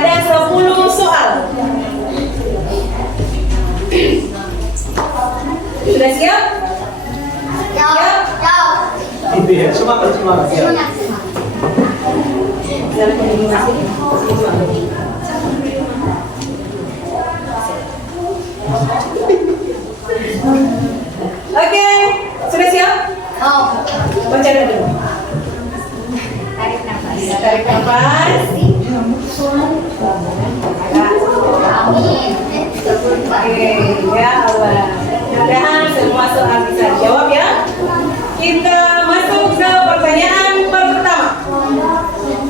ada 10 soal. Sudah siap? Siap? Semangat. Oke, sudah siap? Baca dulu. Tarik nafas. Oke, ya Allah. Mudah-mudahan semua soal bisa dijawab ya. Kita masuk ke pertanyaan pertama.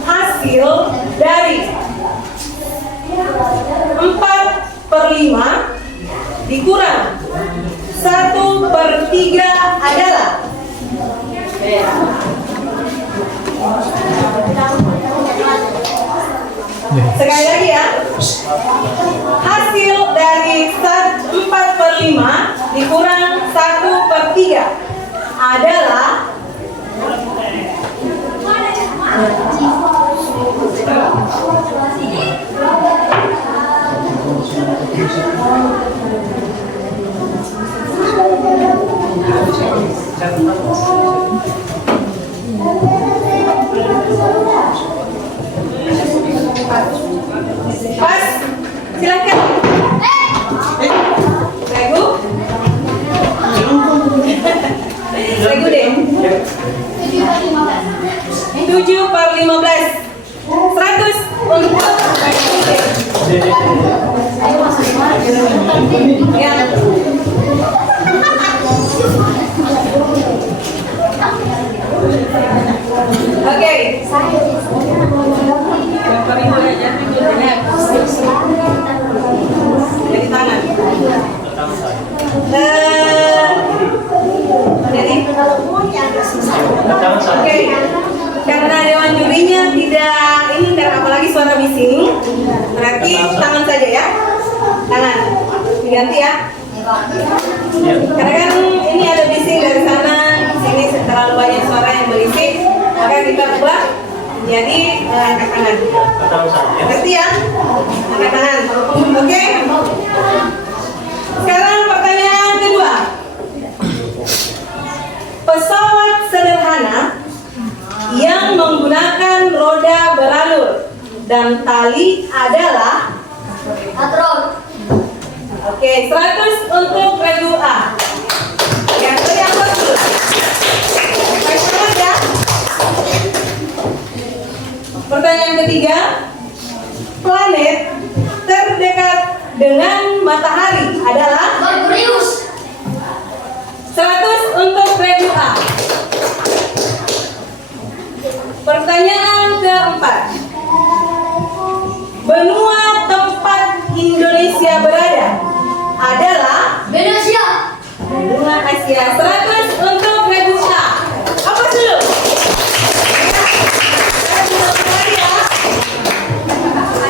Hasil dari 4/5 dikurang 1/3 adalah. Sekali lagi ya. Hasil dari 4/5 dikurang 1/3 adalah. Pas, silakan. Regu? Regu deh. 7/15. 100 untuk ya. Oke. Dari tangan. Jadi, oke. Karena dewan jurinya tidak ini dan apalagi suara bising, berarti tangan saja ya. Tangan diganti ya. Karena kan ini ada bising dari sana, sini terlalu banyak suara yang berisik, maka kita ubah jadi angkat tangan. Ngerti ya? Angkat tangan. Oke. Sekarang pertanyaan kedua. Pesawat sederhana yang menggunakan roda beralur dan tali adalah Patron. Oke, 100 untuk regu A. Yang kedua dulu. Baik banget ya. Pertanyaan ketiga. Planet terdekat dengan matahari adalah Merkurius. 100 untuk regu A. Pertanyaan keempat. Benua tempat Indonesia berada adalah Indonesia. benua Asia. 100 untuk regu A. Apa dulu?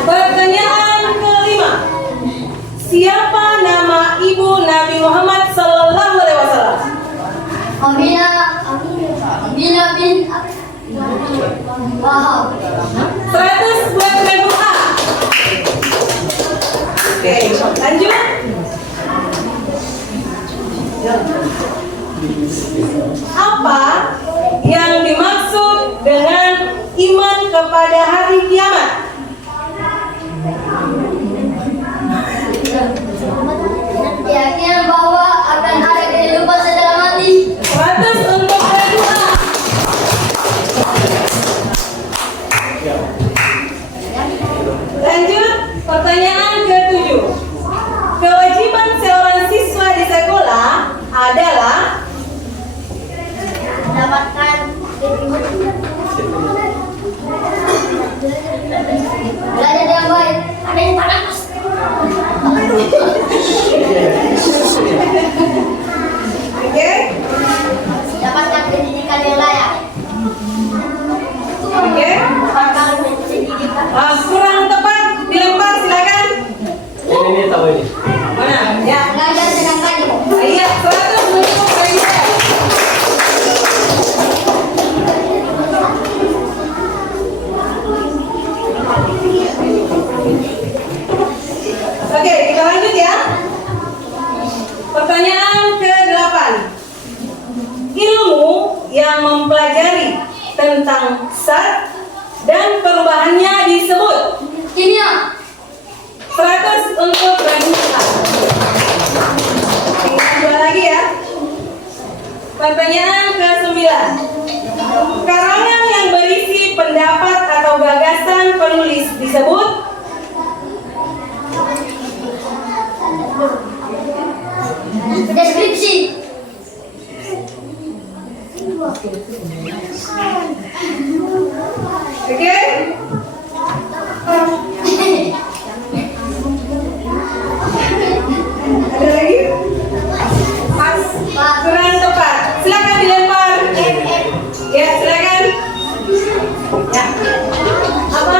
Pertanyaan kelima. Siapa nama ibu Nabi Muhammad Sallallahu Alaihi Wasallam? Aminah bin Wahab. 100 buat regu A. Oke, lanjut. Apa yang dimaksud dengan iman kepada hari kiamat? Keyakinan bahwa akan ada kehidupan setelah mati. 100 untuk regu A. Lanjut, pertanyaan ke-7. Kewajiban seorang siswa di sekolah adalah Mendapatkan belajar yang baik. Ada yang panas. Oke? Dapatkan pendidikan yang layak. Oke? Dapatkan pendidikan. Kurang tepat, dilempar silakan. Ini tahu ini. Mana? Ya. Belajar dengan baik. Iya, 100 untuk Raisa. yang mempelajari tentang zat dan perubahannya disebut. Kimia. 100 untuk regu A. Tinggal 2 lagi ya. Pertanyaan ke-9. Karangan yang berisi pendapat atau gagasan penulis disebut. Deskripsi. Oke? Ada lagi? Pas. Kurang tepat. Silakan dilempar. Ya, silakan. Ya. Apa?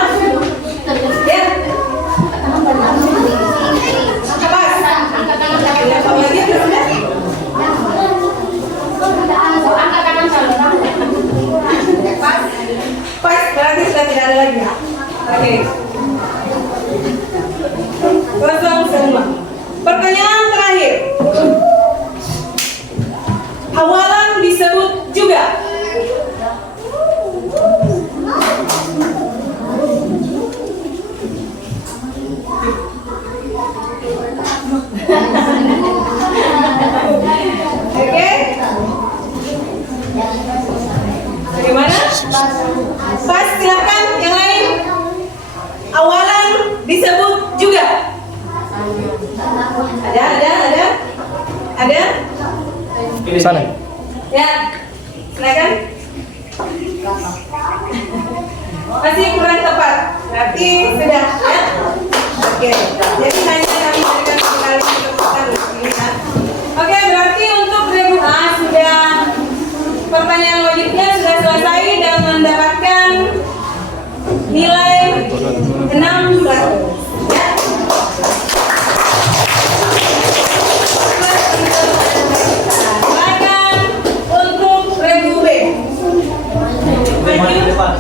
Ya. Pas. Dilempar lagi atau sudah? Pas. Pas, berarti sudah tidak ada lagi. Oke. Kosong semua. Pertanyaan terakhir. Awalan disebut juga. Oke? Bagaimana? Pas, silakan yang lain. Awalan disebut juga. Ada? Sana. Ya, silakan. Masih kurang tepat. Berarti sudah ya. Oke. Jadi hanya kami berikan sekali kesempatan ini ya. Oke, berarti untuk regu A sudah, pertanyaan wajibnya sudah selesai dan mendapatkan nilai 600. Ya. Silakan untuk regu B. Maju depan.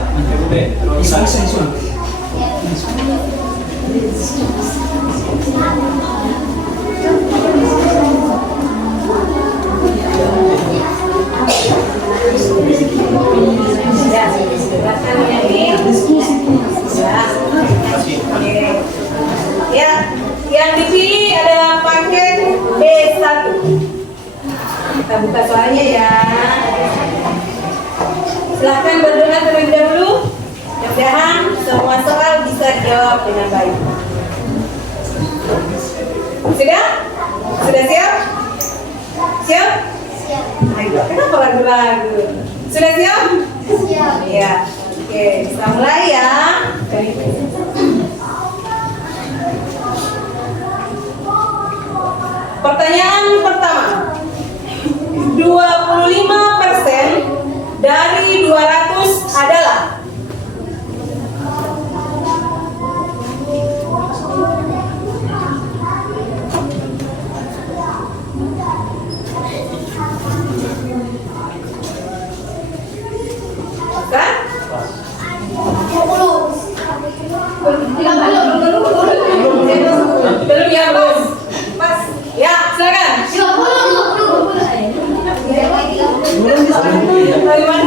Ya, silakan yang ini. Ya. Oke. Ya, yang dipilih adalah paket B1. Kita buka soalnya ya. Silahkan berdoa terlebih dahulu. Mudah-mudahan semua soal bisa dijawab dengan baik. Sudah? Sudah siap? Siap? Ayo, kenapa ragu-ragu? Sudah siap? Siap. Iya. Oke, kita mulai ya. Pertanyaan pertama. 25% dari 200 adalah kan? 50. Belum ya, Bos? Pas. Ya, silakan. 50. Bagaimana?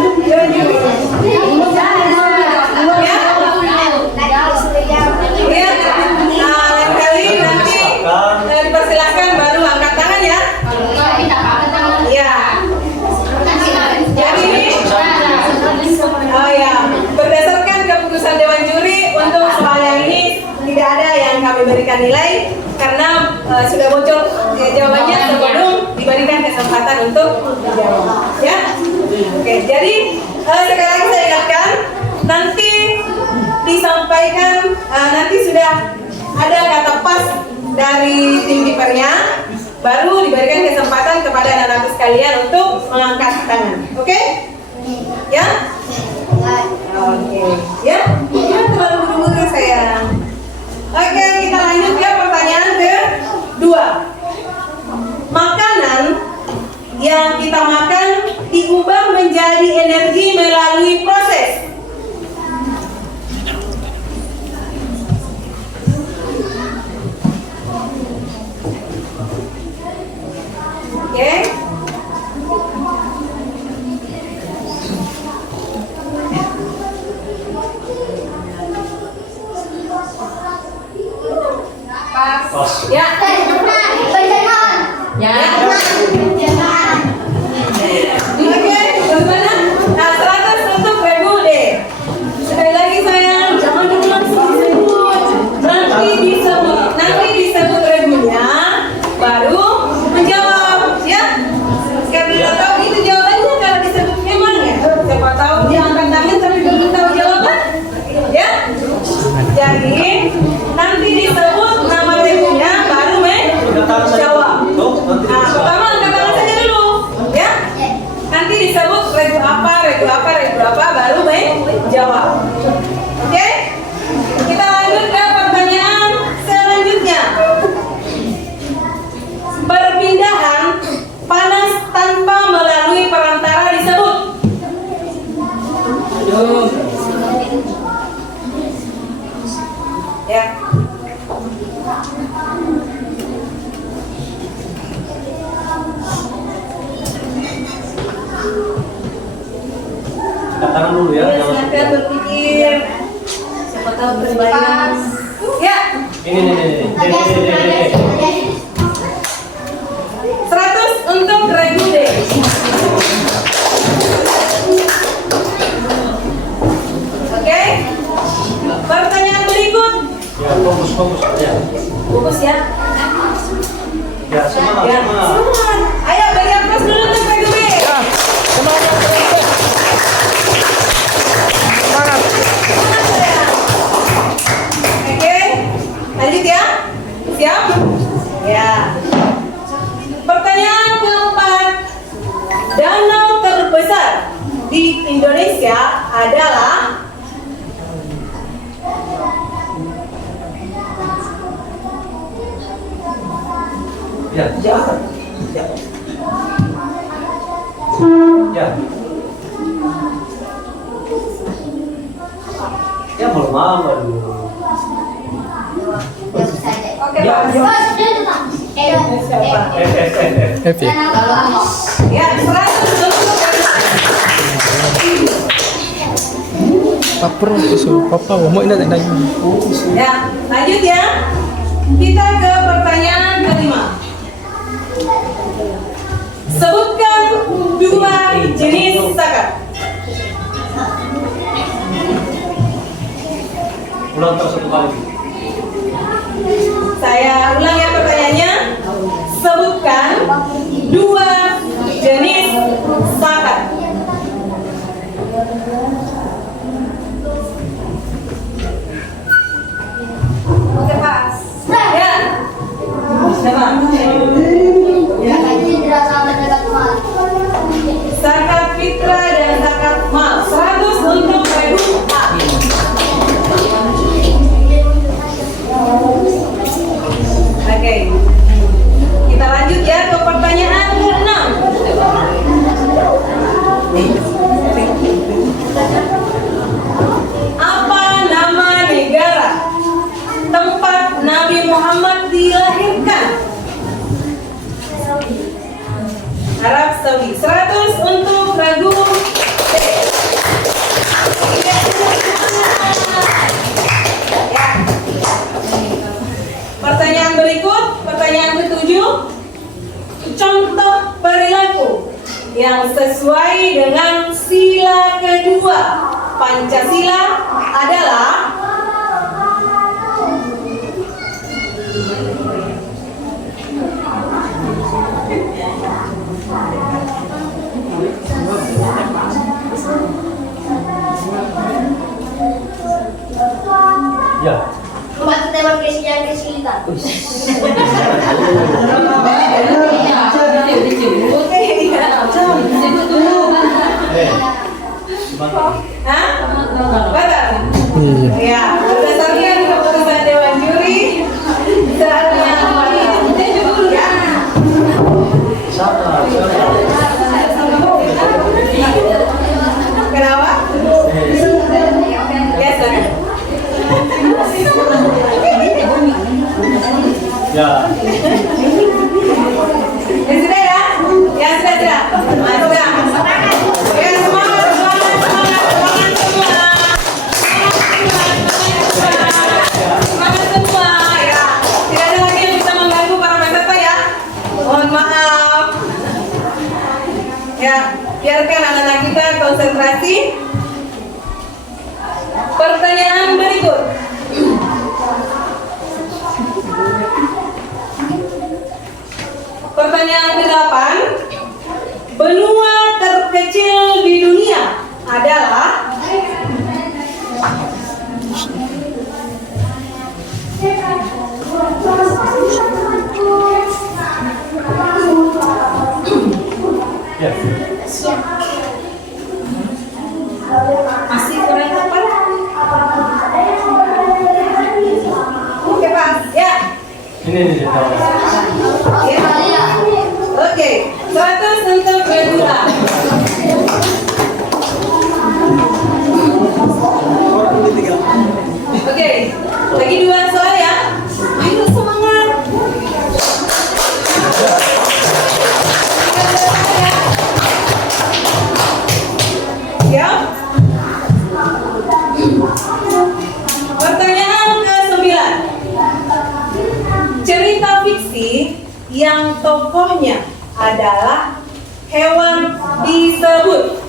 Ya. Nah, lain kali nanti dipersilakan baru angkat tangan ya. Iya. Jadi, oh ya, berdasarkan keputusan Dewan Juri untuk soal yang ini tidak ada yang kami berikan nilai karena sudah bocor jawabannya sebelum diberikan kesempatan untuk dijawab. Ya, oke. Jadi sekali lagi saya ingatkan, nanti disampaikan, nanti sudah ada kata pas dari tim kipernya, baru diberikan kesempatan kepada anak-anak sekalian untuk mengangkat tangan. Oke? Ya? Oke. Ya? Jangan terlalu buru-buru sayang. Oke, kita lanjut ke pertanyaan kedua. Makanan yang kita makan diubah menjadi energi melalui proses. Oke. Tangan dulu ya. Iya, silakan berpikir. Siapa tahu terbayang. Ya, Ini. 100 untuk Regude. Oke. Pertanyaan berikut. Ya, fokus aja. Fokus ya. Ya, semangat, Ya, semangat. semangat. Ayo beri aplaus dulu untuk Regude. Semangat. Semangat ya. Oke. Lanjut ya. Siap? Ya. Pertanyaan keempat. Danau terbesar di Indonesia adalah Ya. Ya, malu-malu aduh. Oke, Ya, Pak. ya. Siapa? F ya. Ya, 100 untuk Paper itu papa mau ini ada Ya, lanjut ya. Kita ke pertanyaan kelima. Sebutkan 2 jenis zakat. Ulang terus satu kali. Saya ulang ya pertanyaannya. Sebutkan 2 jenis zakat. Oke, Pak. Ya. Siapa? Ya. Zakat fitrah dan zakat mal. 100 untuk Rebu A. Oke. Kita lanjut ya ke pertanyaan ke-6. Apa nama negara tempat Nabi Muhammad dilahirkan? Arab Saudi. 100 untuk Ragu B. Ya. Pertanyaan berikut, pertanyaan ke-7. Contoh perilaku yang sesuai dengan sila kedua Pancasila adalah Ya. Membantu tembak yang kesulitan. Hah? Betul? Ya, berdasarkan keputusan Dewan Juri saatnya ya. Kenapa? Ya, silakan. Ya. Ya sudah ya? Ya sudah. Nah, sudah. Ya, semangat semua. Semangat semua ya. Tidak ada lagi yang bisa mengganggu para peserta ya. Mohon maaf. Ya, biarkan anak-anak kita konsentrasi. Pertanyaan berikut. Pertanyaan ke-8. Benua terkecil di dunia adalah Ya. masih kurang tepat. Oke, Pak. Ya. Ini. Ya. Oke, 100 untuk kedua. Oke, lagi 2 soal ya. Ayo semangat. Siap? yang tokohnya adalah hewan disebut.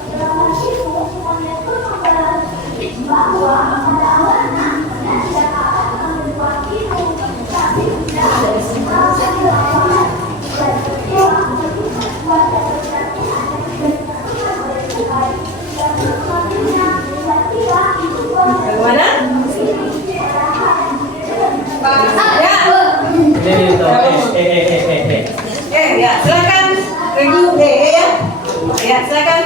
Bagaimana? Ya. Ini itu. Ya, silakan. Regu ya. Ya, silakan.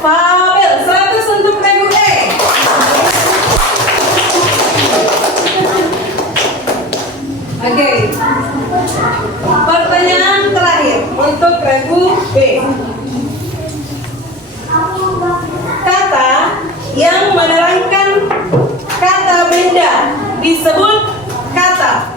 Fabel, 100 untuk regu E. Oke. Pertanyaan terakhir untuk regu B. Kata yang menerangkan kata benda disebut kata.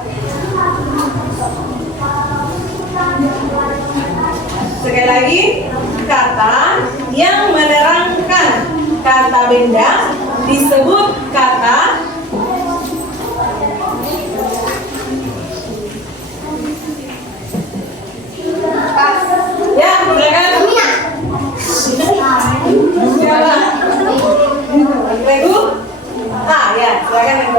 Sekali lagi, kata yang menerangkan kata benda disebut kata. Pas. Ya, silakan. Siapa? Regu? Ah, ya, silakan Regu.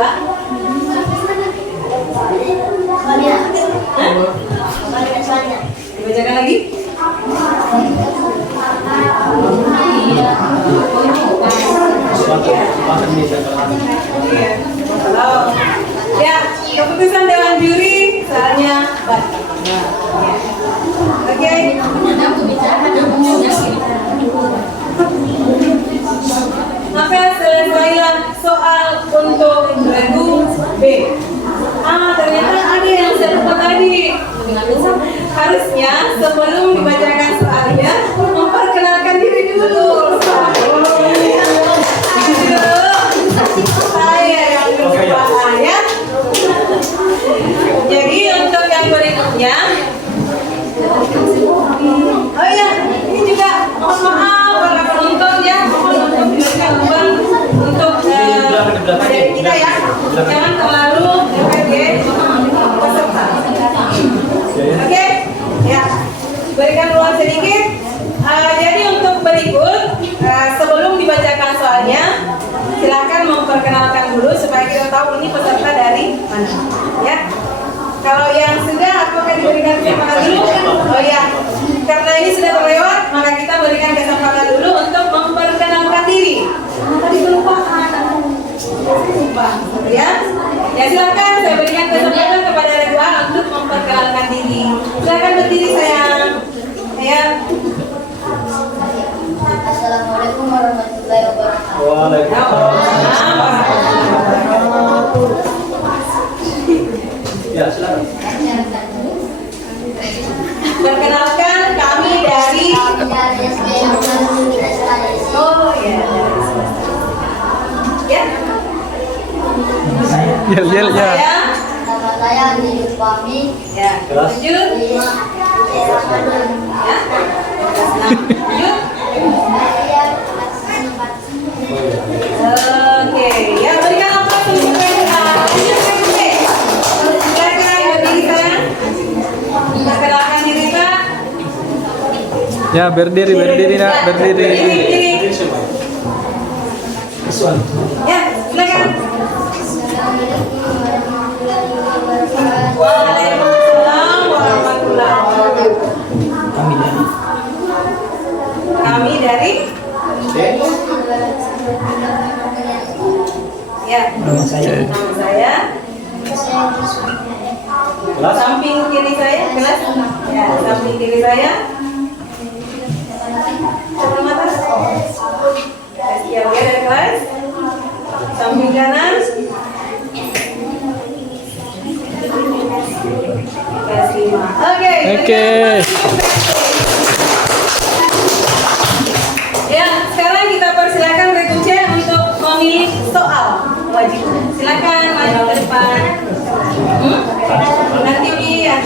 Dibacakan lagi. Ya, keputusan dewan juri soalnya batal. Oke. Maka selesailah soal untuk regu B. Ternyata ada yang saya lupa tadi. Harusnya sebelum dibacakan soalnya memperkenalkan diri dulu. Saya yang lupa ya. Jadi untuk yang berikutnya, oh ya, ini juga mohon maaf para penonton ya, mohon untuk diberikan ruang untuk materi kita ya, jangan terlalu dekat ya peserta. Oke, ya, berikan ruang sedikit. Jadi untuk berikut, sebelum dibacakan soalnya, silakan memperkenalkan dulu supaya kita tahu ini peserta dari mana, ya. Kalau yang sudah, apakah diberikan kesempatan dulu? Oh ya, karena ini sudah terlewat, maka kita berikan kesempatan dulu untuk memperkenalkan diri. Tadi kelupaan. Lupa, ya. Ya silakan, saya berikan kesempatan kepada regu A untuk memperkenalkan diri. Silakan berdiri sayang. Ya. Assalamualaikum warahmatullahi wabarakatuh. Waalaikumsalam. Ya, silakan. Perkenalkan, kami dari Oh ya. Ya. Ya. Saya. Nama saya Andi Fahmi. Ya. Lanjut. Ya. Lanjut. Oke, ya berikan aplaus untuk mereka. Silakan berdiri sayang. Perkenalkan diri Kak. Ya, berdiri nak, berdiri. Berdiri. Ya, silakan. Waalaikumsalam warahmatullahi wabarakatuh. Kami dari ya, nama saya samping kiri saya kelas ya, samping kiri saya coba mata ya dari kelas samping kanan kelas 5. Oke. Ya, sekarang kita persilakan Regu C untuk memilih soal wajib. Silakan maju ke depan. Nanti dia.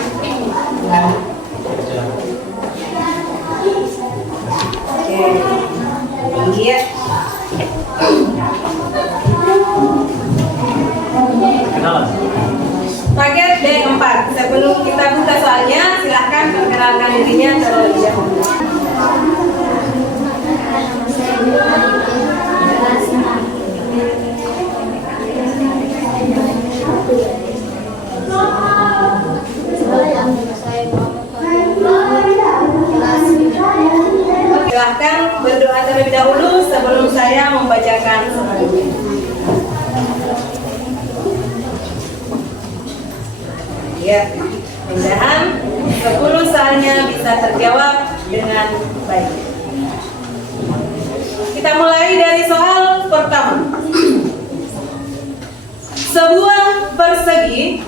berdoa terlebih dahulu sebelum saya membacakan semuanya. Ya, mudah-mudahan 10 soalnya bisa terjawab dengan baik. Kita mulai dari soal pertama. Sebuah persegi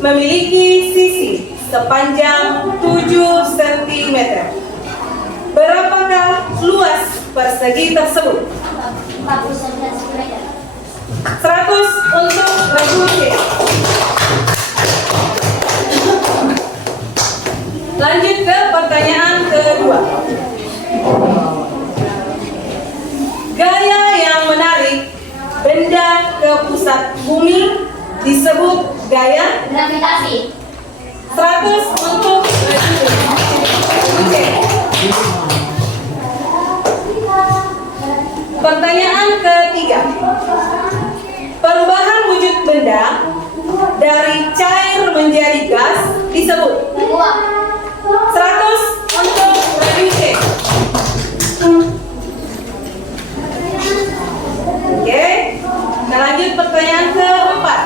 memiliki sisi sepanjang 7 cm. Berapakah luas persegi tersebut? 49 meter. 100 untuk regu C. Lanjut ke pertanyaan kedua. Gaya yang menarik benda ke pusat bumi disebut gaya Gravitasi. 100 untuk regu C. Pertanyaan ketiga. Perubahan wujud benda dari cair menjadi gas disebut Uap. 100 untuk regu C. Oke, kita lanjut pertanyaan keempat.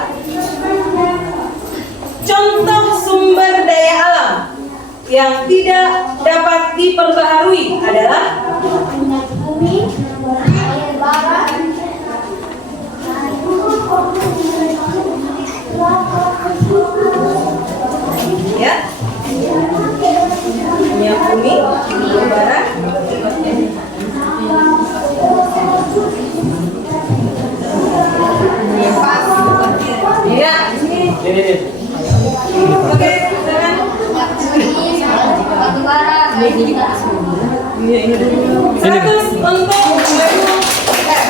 Contoh sumber daya alam yang tidak dapat diperbaharui adalah Bumi. Air bara. ya minyak bumi, bara, ya. Ini. Oke, silakan. Batu bara. 100 untuk regu F.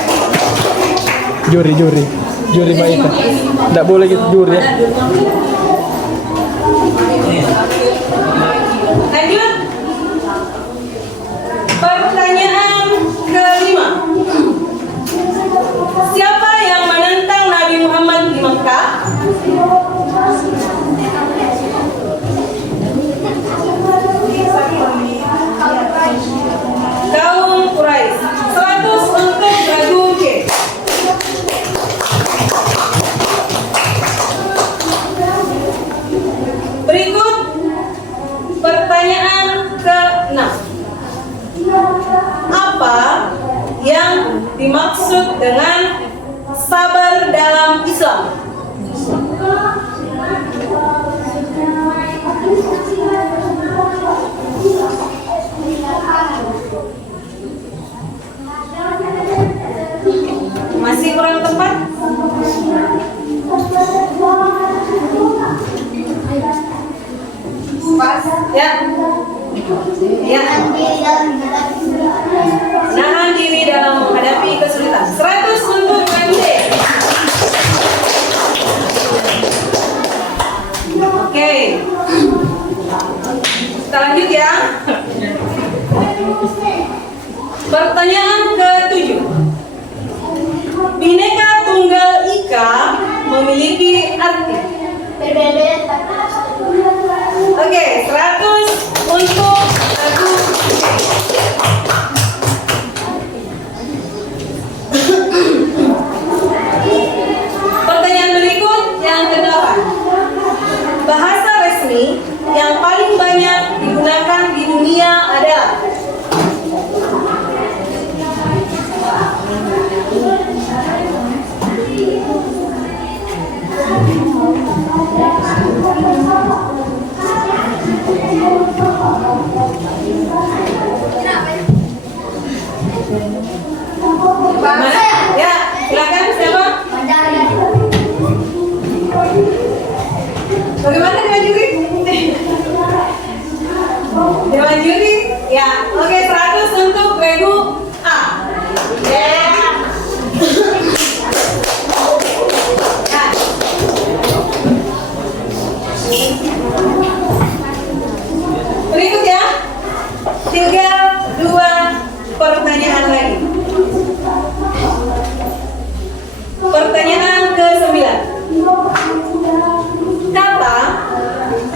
Juri baik. Tidak boleh gitu juri ya. Lanjut. Pertanyaan kelima. Siapa yang menentang Nabi Muhammad di Mekah? Kaum Quraisy. 100 untuk regu C. Berikut pertanyaan ke-6. Apa yang dimaksud dengan sabar dalam Islam? Masih kurang tepat? Pas, ya. Ya. Nahan diri dalam menghadapi kesulitan. 100 untuk regu D. Oke. Kita lanjut ya. Pertanyaan ke-7. Bhinneka Tunggal Ika memiliki arti. Berbeda. Oke, 100 untuk regu C. Pertanyaan berikut yang ke-8. Bahasa resmi yang paling banyak digunakan di dunia adalah mana? Ya, silakan siapa? Mandarin. Bagaimana Dewan Juri? Dewan Juri? Ya, oke 100 untuk regu A. Ya. Ya. Berikut ya. Tinggal 2 pertanyaan lagi. Pertanyaan ke-9. Kata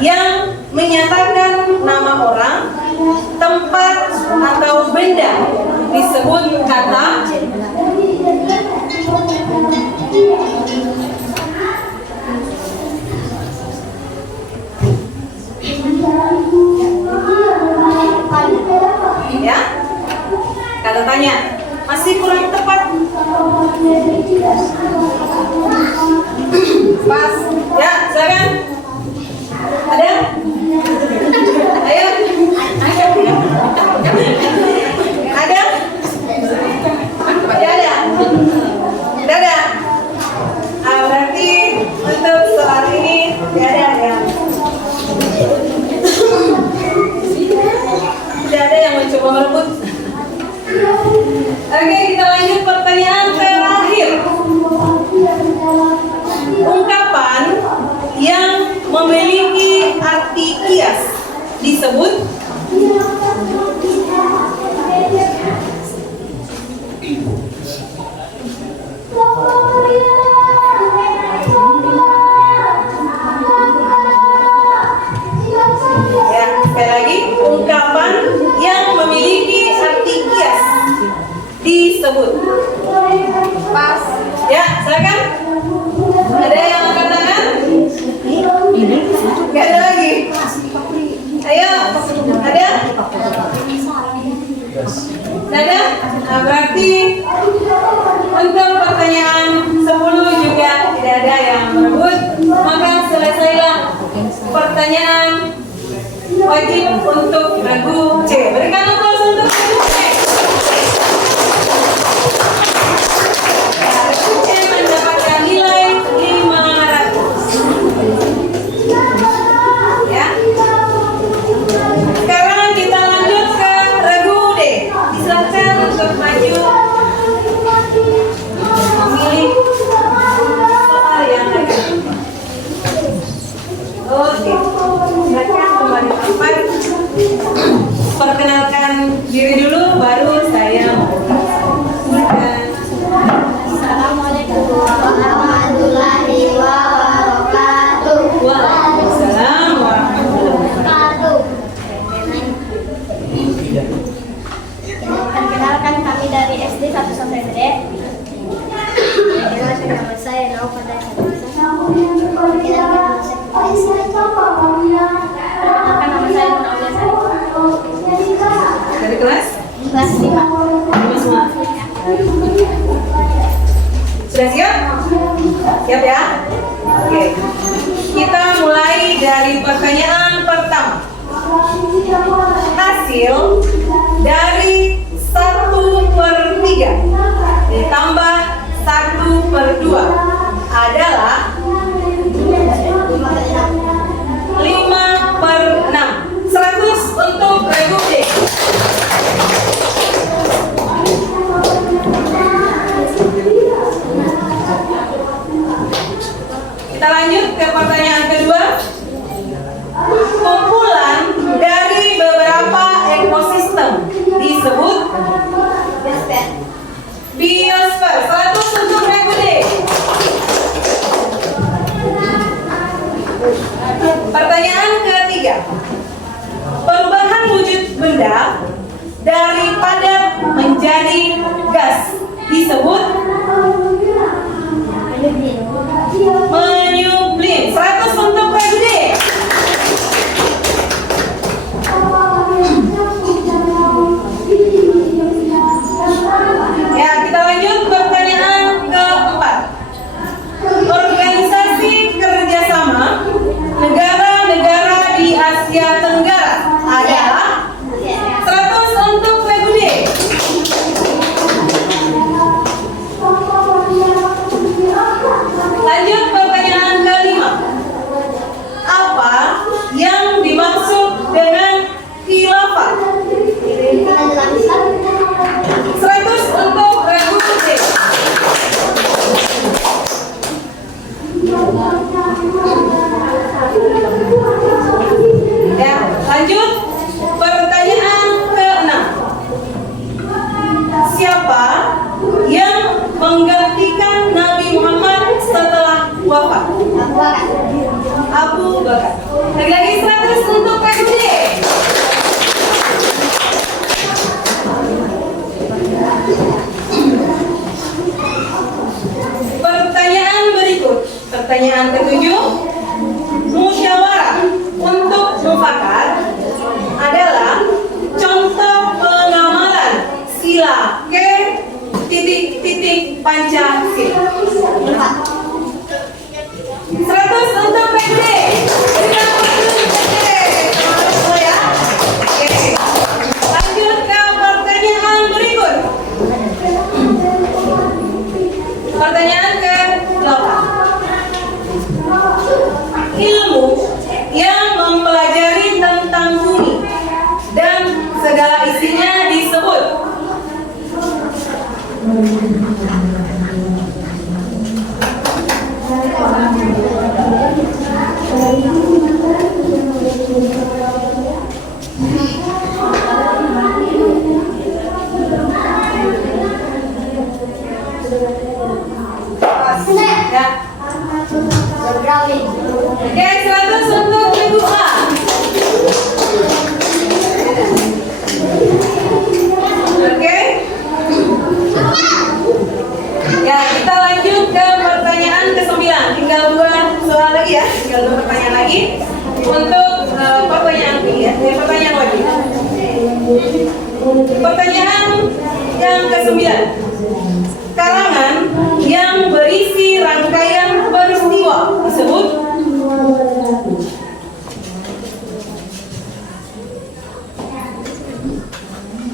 yang menyatakan nama orang, tempat atau benda disebut kata ya? Kata tanya masih kurang tepat. Pas. Ya, silakan. Ada? Ayo. Ada? Tidak ada. Tidak ada. Berarti untuk soal ini tidak ada ya. Tidak ada yang mencoba merebut. Oke, kita lanjut pertanyaan terakhir. Ungkapan yang memiliki arti kias disebut ya, sekali lagi, ungkapan yang memiliki arti kias disebut. Pas. Ya, silakan. Ada yang angkat tangan? Gak ada lagi. Ayo, ada? Ada? Nah, berarti untuk pertanyaan 10 juga tidak ada yang merebut. Maka selesailah pertanyaan wajib untuk regu C. Berikan aplaus untuk regu C. Regu C mendapatkan nilai 500. Ya. Sekarang kita lanjut ke regu D. Silakan untuk maju memilih soal yang ada. Oke. Silakan kembali tempat. Perkenalkan diri dulu, baru saya membuka. Silakan. Assalamualaikum warahmatullahi wabarakatuh. Waalaikumsalam warahmatullahi wabarakatuh. Perkenalkan kami dari SD 1 sampai SD. Perkenalkan nama saya Naufal dari Perkenalkan nama saya Perkenalkan nama saya Munawiyah Sari. Dari kelas? Kelas 5. Lima semua. Sudah siap? Siap ya? Oke. Kita mulai dari pertanyaan pertama. Hasil dari 1/3 ditambah 1/2 adalah 5/6. 100 untuk regu D. Kita lanjut ke pertanyaan kedua. Kumpulan dari beberapa ekosistem disebut biosfer. 100 untuk regu D. Pertanyaan ketiga. Perubahan wujud benda dari padat menjadi gas disebut menyublim. 100 untuk regu D. Ya, kita lanjut pertanyaan keempat. Organisasi kerjasama negara-negara di Asia Tenggara adalah 100 untuk regu D. Lanjut pertanyaan kelima. Apa yang dimaksud dengan khilafah? 100 untuk regu D. Ya, lanjut pertanyaan ke-6. Siapa yang menggantikan Nabi Muhammad setelah wafat? Abu Bakar. Lagi-lagi 100 untuk regu D. Pertanyaan ketujuh, musyawarah untuk mufakat adalah contoh pengamalan sila ke Pancasila. 100 untuk PD. Berikan tepuk tangan untuk PD. Semangat semua ya. Oke. Lanjut ke pertanyaan berikut. Pertanyaan ke-8. Ilmu yang mempelajari tentang bumi dan segala isinya disebut. Ya. Geografi. Oke, 100 untuk Ibu A. Oke. Ya, kita lanjut ke pertanyaan ke-9. Tinggal 2 soal lagi ya. Tinggal 2 pertanyaan lagi untuk pertanyaan pilihan, pertanyaan wajib. Pertanyaan yang ke-9. Karangan yang berisi rangkaian peristiwa disebut.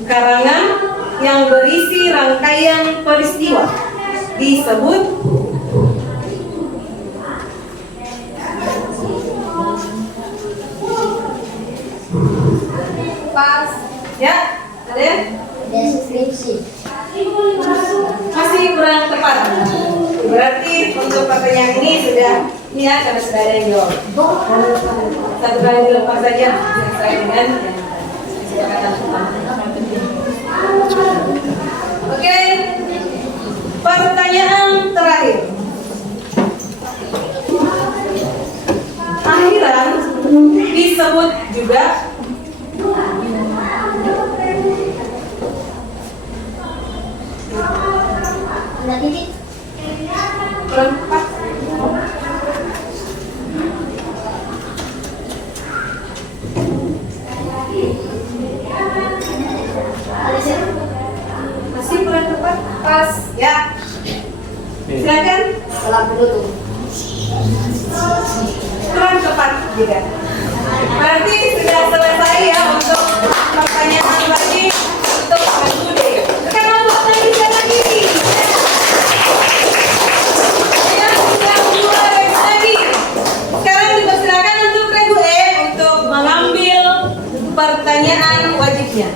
Karangan yang berisi rangkaian peristiwa disebut. Pas. Ya, ada ya? Deskripsi. Masih kurang tepat. Berarti untuk pertanyaan ini sudah ya, karena sudah ada yang jawab. Satu kali dilepas saja sesuai dengan kesepakatan bersama. Oke, pertanyaan terakhir. Akhiran disebut juga Ada titik. perempat. Masih kurang tepat. Pas ya. Silakan. Setelah penutup. Kurang tepat juga. Berarti sudah selesai ya untuk pertanyaan lagi untuk Regu D. Tekan tombol lagi sekali lagi. Ya, sudah 2 Regu lagi. Sekarang dipersilakan untuk Regu E untuk mengambil pertanyaan wajibnya.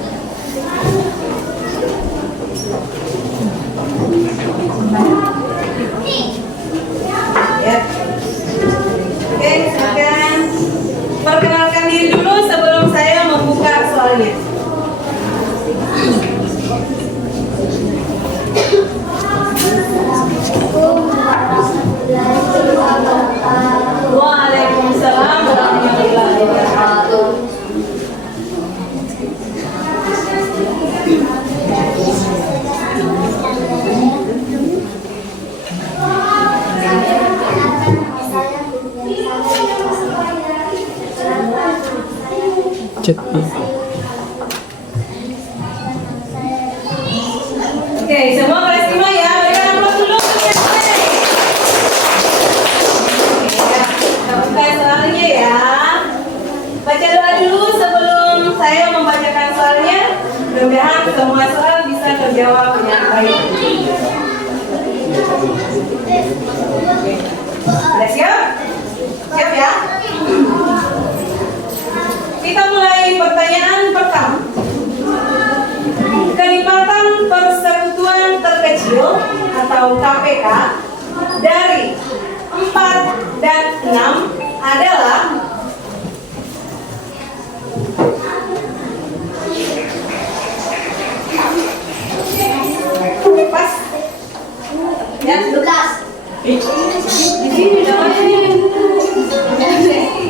Ya. Oke, silakan. Perkenalkan diri dulu sebelum saya membuka soalnya. Waalaikumsalam warahmatullahi wabarakatuh. Chat. Oke, semua kelas 5 ya. Berikan aplaus dulu untuk yang lain. Ya, kita buka soalnya ya. Baca doa dulu sebelum saya membacakan soalnya. Mudah-mudahan semua soal bisa terjawab dengan baik. Sudah siap? Siap ya? Kita mulai pertanyaan pertama. Kelipatan persekutuan terkecil atau KPK dari 4 dan 6 adalah pas ya 12. di sini namanya ini.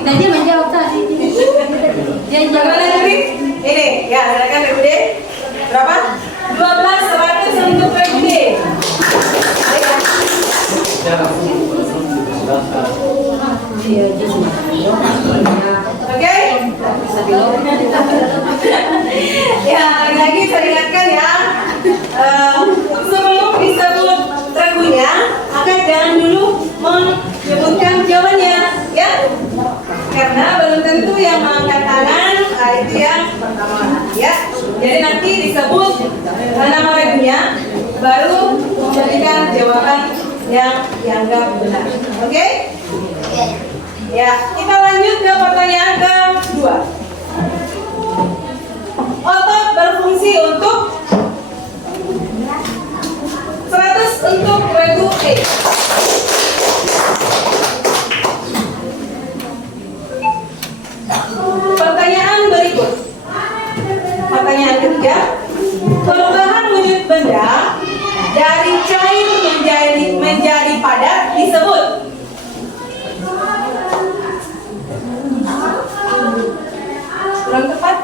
Dan dia menjawab tadi. Dia Bagaimana Dewi? Ini ya, silakan Ibu D. Berapa? 12 100 untuk Ibu D. Ayo. Oke? Ya, lagi-lagi saya ingatkan ya, sebelum disebut lagunya, maka jangan dulu menyebutkan jawabannya, ya, karena belum tentu yang mengangkat tangan itu yang pertama, ya. Jadi nanti disebut nama lagunya, baru memberikan jawaban yang dianggap benar, oke? Ya, kita lanjut ke pertanyaan kedua. Otot berfungsi untuk 100 untuk regu E. Pertanyaan berikut. Pertanyaan ketiga. Perubahan wujud benda dari cair menjadi padat disebut. Kurang tepat.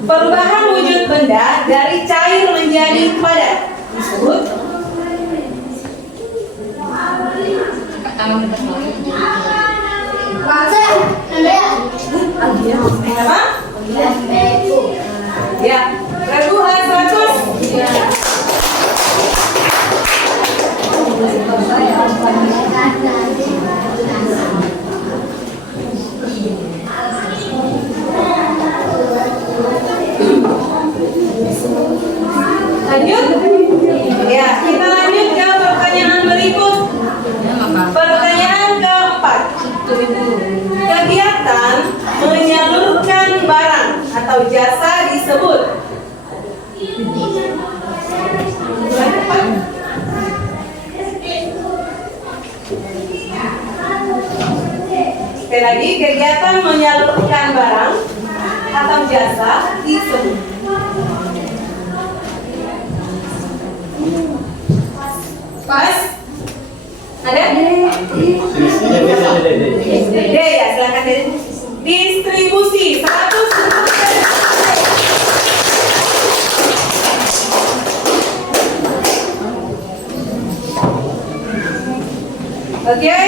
Perubahan wujud benda dari cair menjadi padat disebut. Apa? Ya, regu A100. Lanjut. Ya, kita lanjut ke pertanyaan berikut. Pertanyaan keempat. Kegiatan menyalurkan barang atau jasa disebut. Sekali lagi, kegiatan menyalurkan barang atau jasa disebut. Pas? Ada? D ya, silakan D. Distribusi 100. Oke.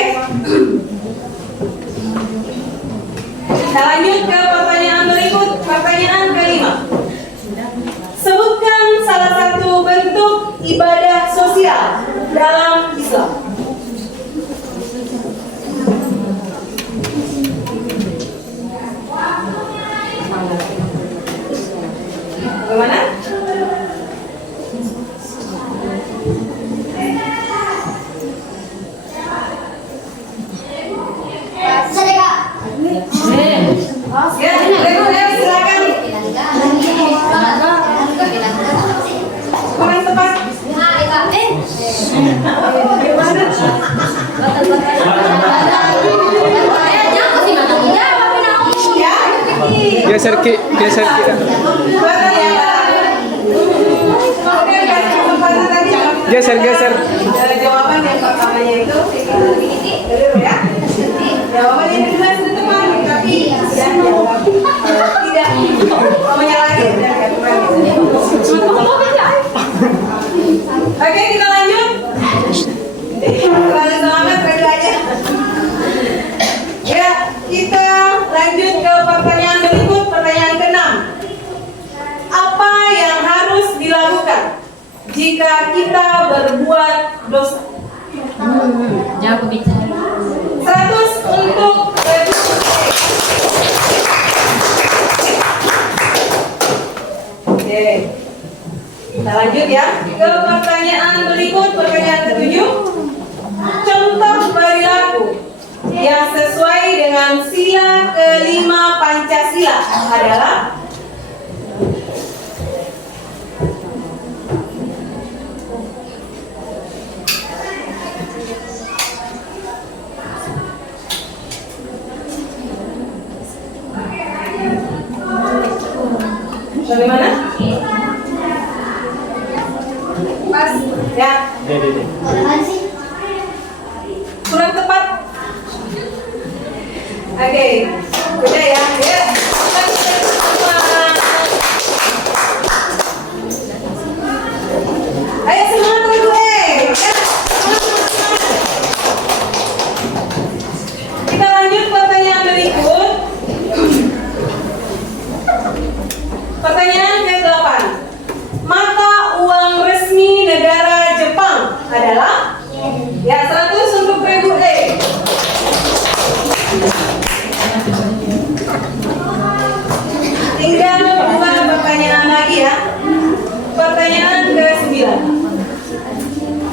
Kita lanjut ke pertanyaan berikut. Pertanyaan kelima. Sebutkan salah satu bentuk ibadah sosial dalam Islam. Bagaimana? Sedekah. Ya, silakan. Kurang tepat. Bagaimana? Ya. Geser ki. Geser. Jawaban yang pertamanya itu ya. Jawaban yang kedua itu teman, tapi tidak menyalahi. Oke, kita lanjut. Terlalu semangat ready aja. Ya, kita lanjut ke pertanyaan berikut, pertanyaan ke-6. Apa yang harus dilakukan jika kita berbuat dosa? Jawab bicara. 100 untuk regu E. Oke. Kita lanjut ya ke pertanyaan berikut, pertanyaan ke-7. Contoh perilaku yang sesuai dengan sila kelima Pancasila adalah bagaimana? Pas ya. Kurang tepat. Oke, udah ya. Ya. Ayo semangat regu E. Ya.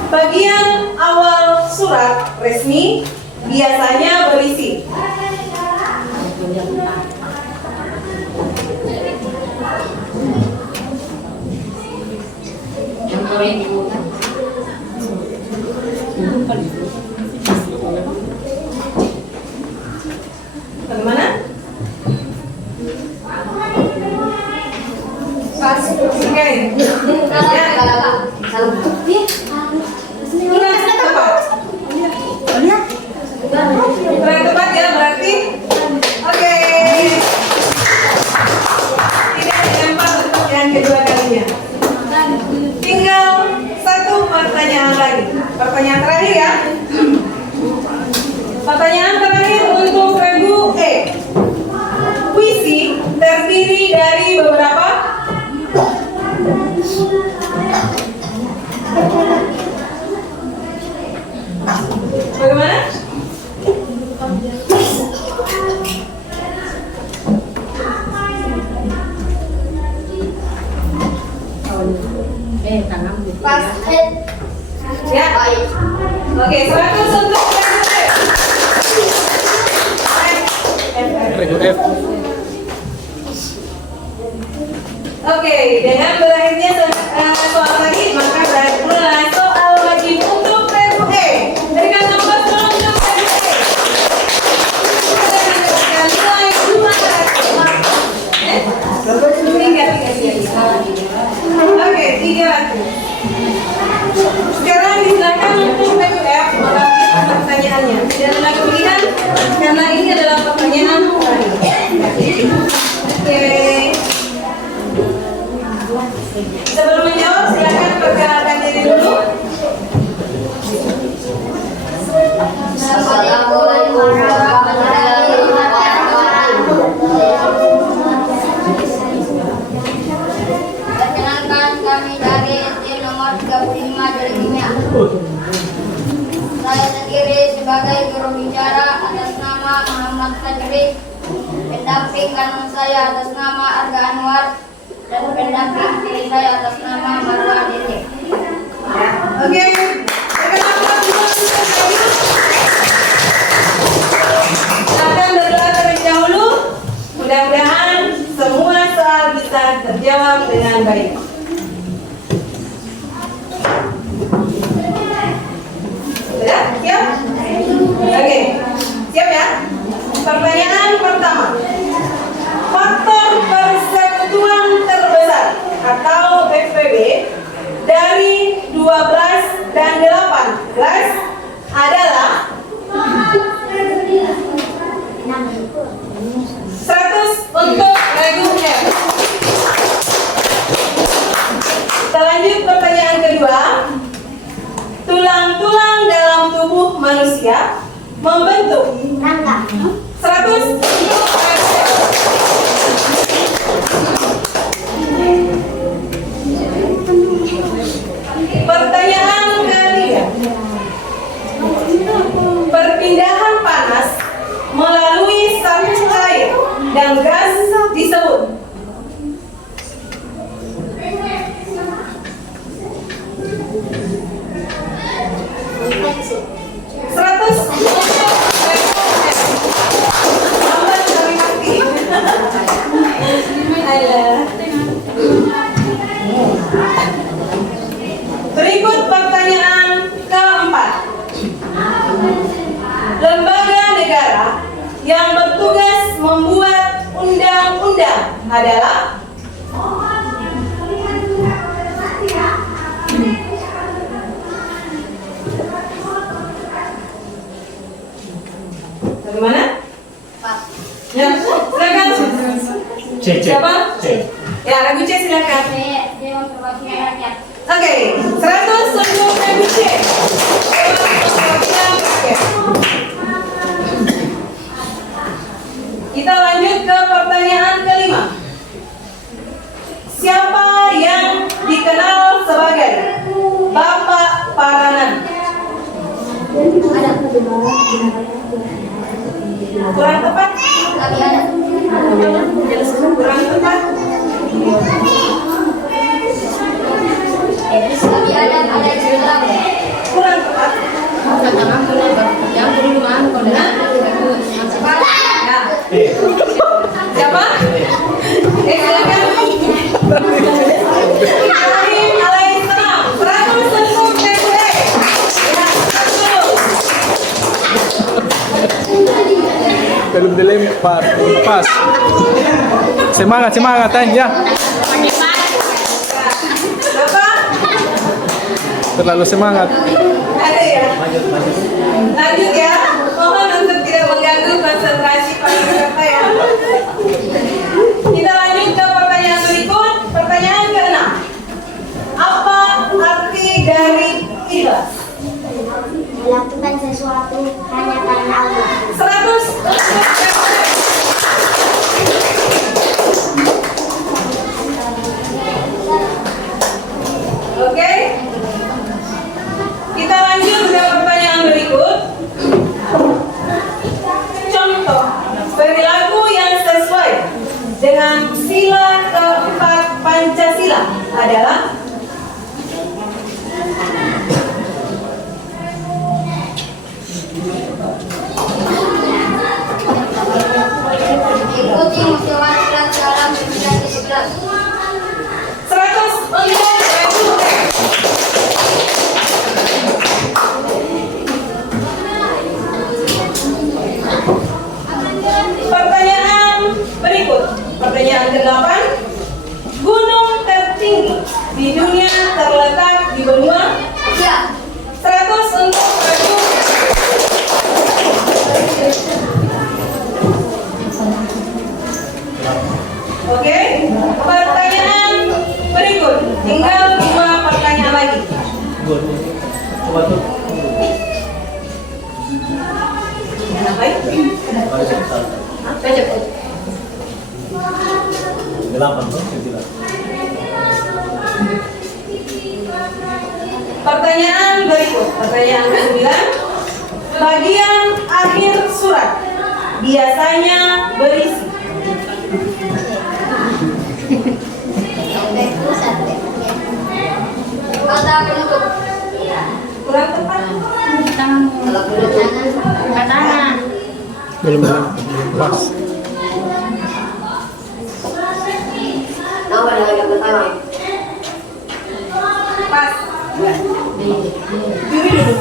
Bagian awal surat resmi biasanya berisi Yang boleh dibuka. bagaimana? Oke. Kurang tepat. Kurang tepat ya berarti. Oke. Tidak dilempar untuk yang kedua kalinya. Tinggal satu pertanyaan lagi. Pertanyaan terakhir ya. Pertanyaan terakhir untuk regu E. Puisi terdiri dari beberapa? Bagaimana? Tanam di Basket. Ya. Baik. Oke, 100 untuk Regu F. Oke, dengan berakhirnya soal tadi, maka berakhirlah soal wajib untuk regu E. Berikan nomor untuk regu E. Nilai 200. Oke, 300. Sekarang disilakan untuk regu F melakukan pertanyaannya. Dan lakukan karena ini adalah pertanyaan terakhir. Oke. Sebelum menjawab, silakan perkenalkan diri dulu. Assalamualaikum warahmatullahi wabarakatuh. Perkenalkan, kami dari SD nomor 35 dari Kimia. Saya sendiri sebagai juru bicara atas nama Muhammad Fajri. Pendamping kanan saya atas nama Arga Anwar. Dan pendamping kiri saya atas nama Marwa Dede. Oke. Perkenalkan dulu saya. Akan berdoa terlebih dahulu. Mudah-mudahan semua soal bisa terjawab dengan baik. Sudah? Siap? Oke. Siap ya? Pertanyaan pertama. Faktor persekutuan terbesar atau FPB dari 12 dan 18 adalah 100 untuk regu F. Kita lanjut pertanyaan kedua. Tulang-tulang dalam tubuh manusia membentuk 100 untuk regu F. Pertanyaan ketiga. Perpindahan panas melalui samping air dan gas disebut Berikut pertanyaan keempat. Lembaga negara yang bertugas membuat undang-undang adalah bagaimana? Ya, silakan. C. Siapa? Ya, regu C silakan. Dewan Perwakilan Rakyat. Oke, 100 untuk regu C. Kita lanjut ke pertanyaan kelima. Siapa yang dikenal sebagai Bapak Paranan? Kurang tepat? Kami ada. Kurang tepat? Kami ada di dalam. Pas. Semangat, semangat, ya. Bapak, Terlalu semangat. ada ya? Lanjut ya. Mohon untuk tidak mengganggu konsentrasi para peserta ya. Kita lanjut ke pertanyaan berikut. Pertanyaan ke-6. Apa arti dari ikhlas? Melakukan sesuatu hanya karena Allah. 100 untuk Oke. Kita lanjut ke pertanyaan berikut. Contoh perilaku yang sesuai dengan sila keempat Pancasila adalah Ikuti musyawarah dalam pemilihan ikhlas. 100 untuk Rebu. Pertanyaan berikut. Pertanyaan ke-8. Gunung tertinggi di dunia terletak di benua. Ya. 100 untuk Rebu. Oke. Pertanyaan berikut. Tinggal 2 pertanyaan lagi. Baik. Baca. Pertanyaan berikut. Pertanyaan ke-9. Bagian akhir surat biasanya berisi. Kata penutup. Kurang tepat. Tangan. Belum pas. Pas. Juri dulu.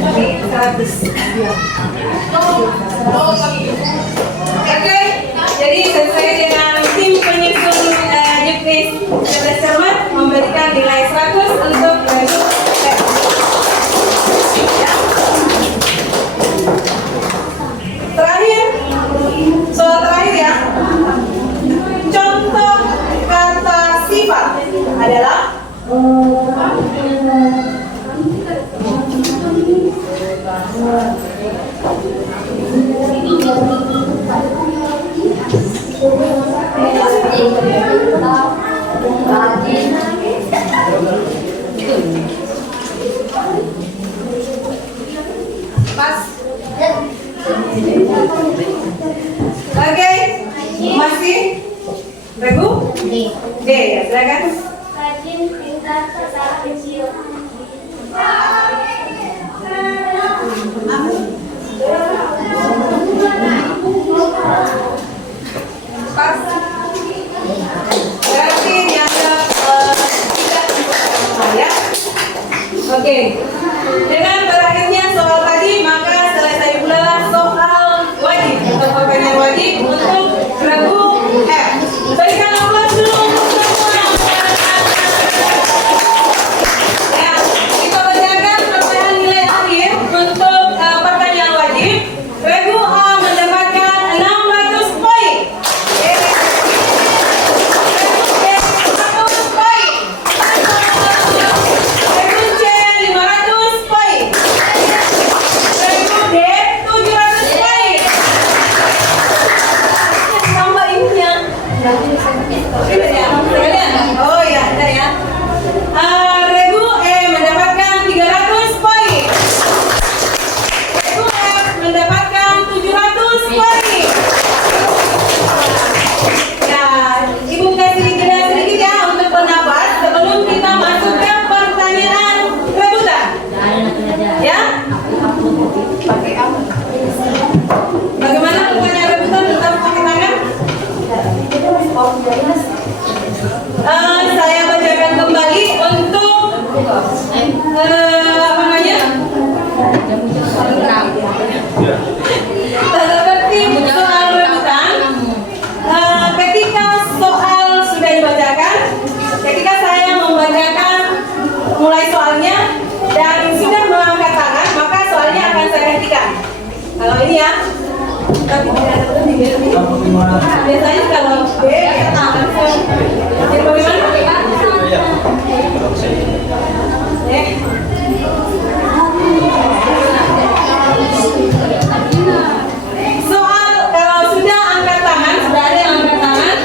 Oke, 100. Oke, jadi sesuai dengan tim penyusun juknis cerdas cermat memberikan nilai 100 untuk Rebu. Ya. Terakhir, soal terakhir ya. Contoh kata sifat adalah pas. Oke, masih Rebu? Oke, ya silakan. Rajin, pintar, tak kecil. Pas. Berarti dianggap tidak untuk ya. Oke. Dengan berakhirnya soal tadi, maka selesai pula soal wajib atau pertanyaan wajib untuk Rebu F. Berikan aplaus dulu untuk semua. Ya, kita bacakan pertanyaan nilai akhir untuk pertanyaan wajib. Rebu A mendapatkan 600 poin. Rebu B 100 poin. Rebu C 500 poin. Rebu D 700 poin. Tambah ininya. Oh ya, ada ya. Rebu E mendapatkan 300 poin. Rebu F mendapatkan 700 poin. Ya, Ibu kasih jeda sedikit ya untuk bernapas sebelum kita masuk ke pertanyaan rebutan. Ya? Pakai apa? Bagaimana pertanyaan rebutan tetap pakai tangan? Saya bacakan kembali untuk apa namanya? Biasanya kalau B kata langsung. Jadi bagaimana? Soal kalau sudah angkat tangan, sudah ada yang angkat tangan.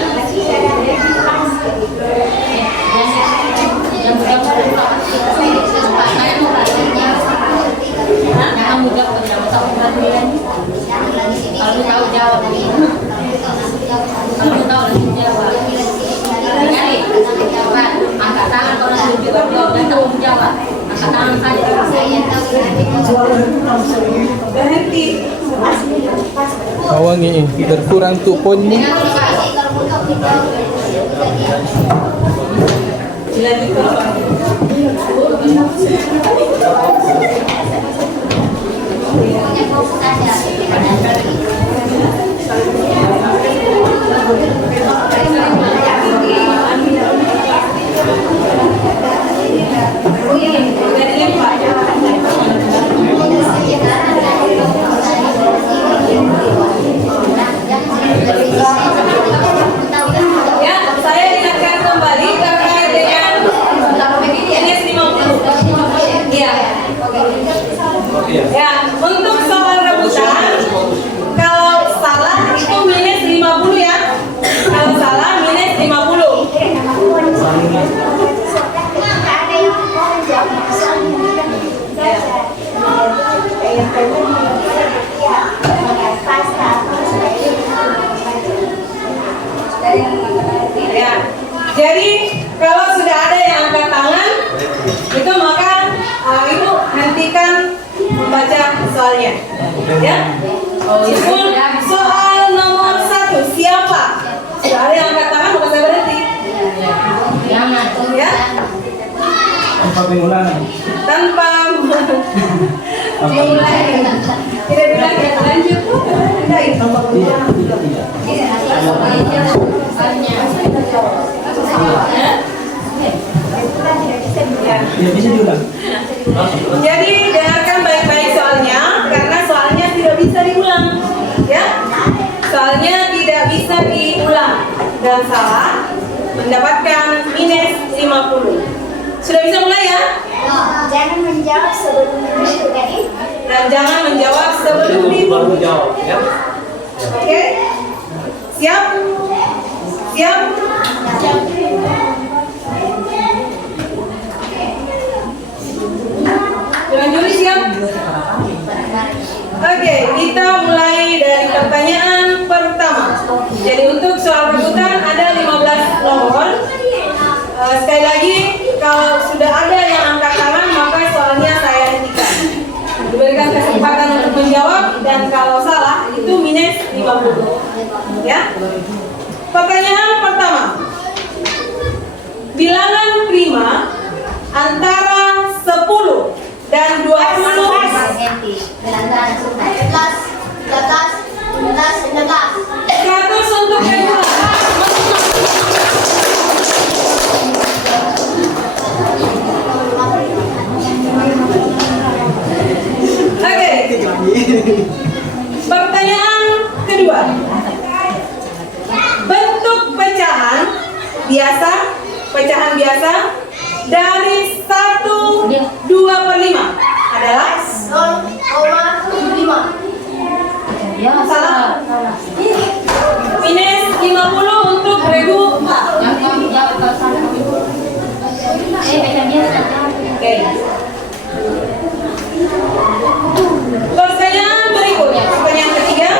Jangan mudah kalau tahu perhatian. Kalau tahu jawab. Kalau tahu langsung jawab. Nyari, jawab. Angkat tangan kalau langsung jawab dan tahu jawab. Angkat tangan saja. Berhenti. Awangi berkurang tuh poinnya. Dilanjutkan. Ya, saya ingatkan kembali terkait dengan NS 50. Iya. Ya, untuk soal rebutan, kalau salah itu minus 50 ya. Kalau salah minus 50. Ya. Jadi kalau sudah ada yang angkat tangan, itu maka ibu hentikan membaca soalnya. Ya. Soal nomor 1 siapa? Sudah ada yang angkat tangan, maka saya berhenti. Jangan. Ya. Tanpa dimulai. Tidak dilanjut. Lanjut. Jadi dengarkan baik-baik soalnya, karena soalnya tidak bisa diulang, ya. Soalnya tidak bisa diulang dan salah mendapatkan minus 50. Sudah bisa mulai ya? Jangan menjawab sebelum dimulai. Dan jangan menjawab sebelum dimulai. Oke? Siap? Siap? Dengan juri siap? Oke, kita mulai dari pertanyaan pertama. Jadi untuk soal rebutan ada 15 nomor. Sekali lagi, kalau sudah ada yang angkat tangan, maka soalnya saya hentikan. Diberikan kesempatan untuk menjawab, dan kalau salah itu minus 50. Ya. Pertanyaan pertama. Bilangan prima antara 10 dan 20. 100 untuk regular. Oke. Pertanyaan kedua. Bentuk pecahan biasa dari 1/2/5 adalah 0,5. salah. Minus 50 untuk regu A. Oke. Pertanyaan berikutnya, pertanyaan ketiga.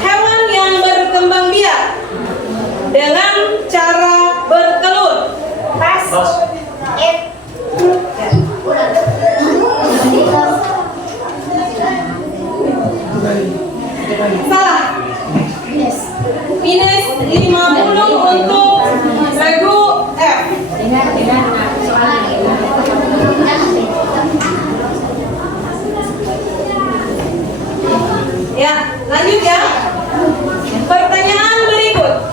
Hewan yang berkembang biak dengan cara bertelur. Pas. Salah. Minus 50 untuk regu F. Ya, lanjut ya. Pertanyaan berikut.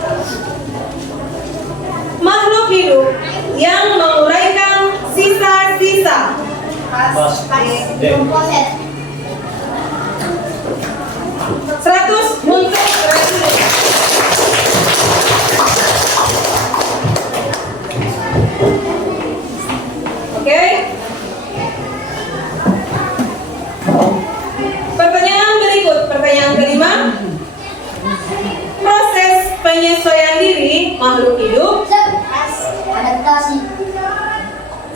Makhluk hidup yang menguraikan sisa-sisa. Pas. 100 100 untuk penyesuaian diri makhluk hidup. Pas. Adaptasi.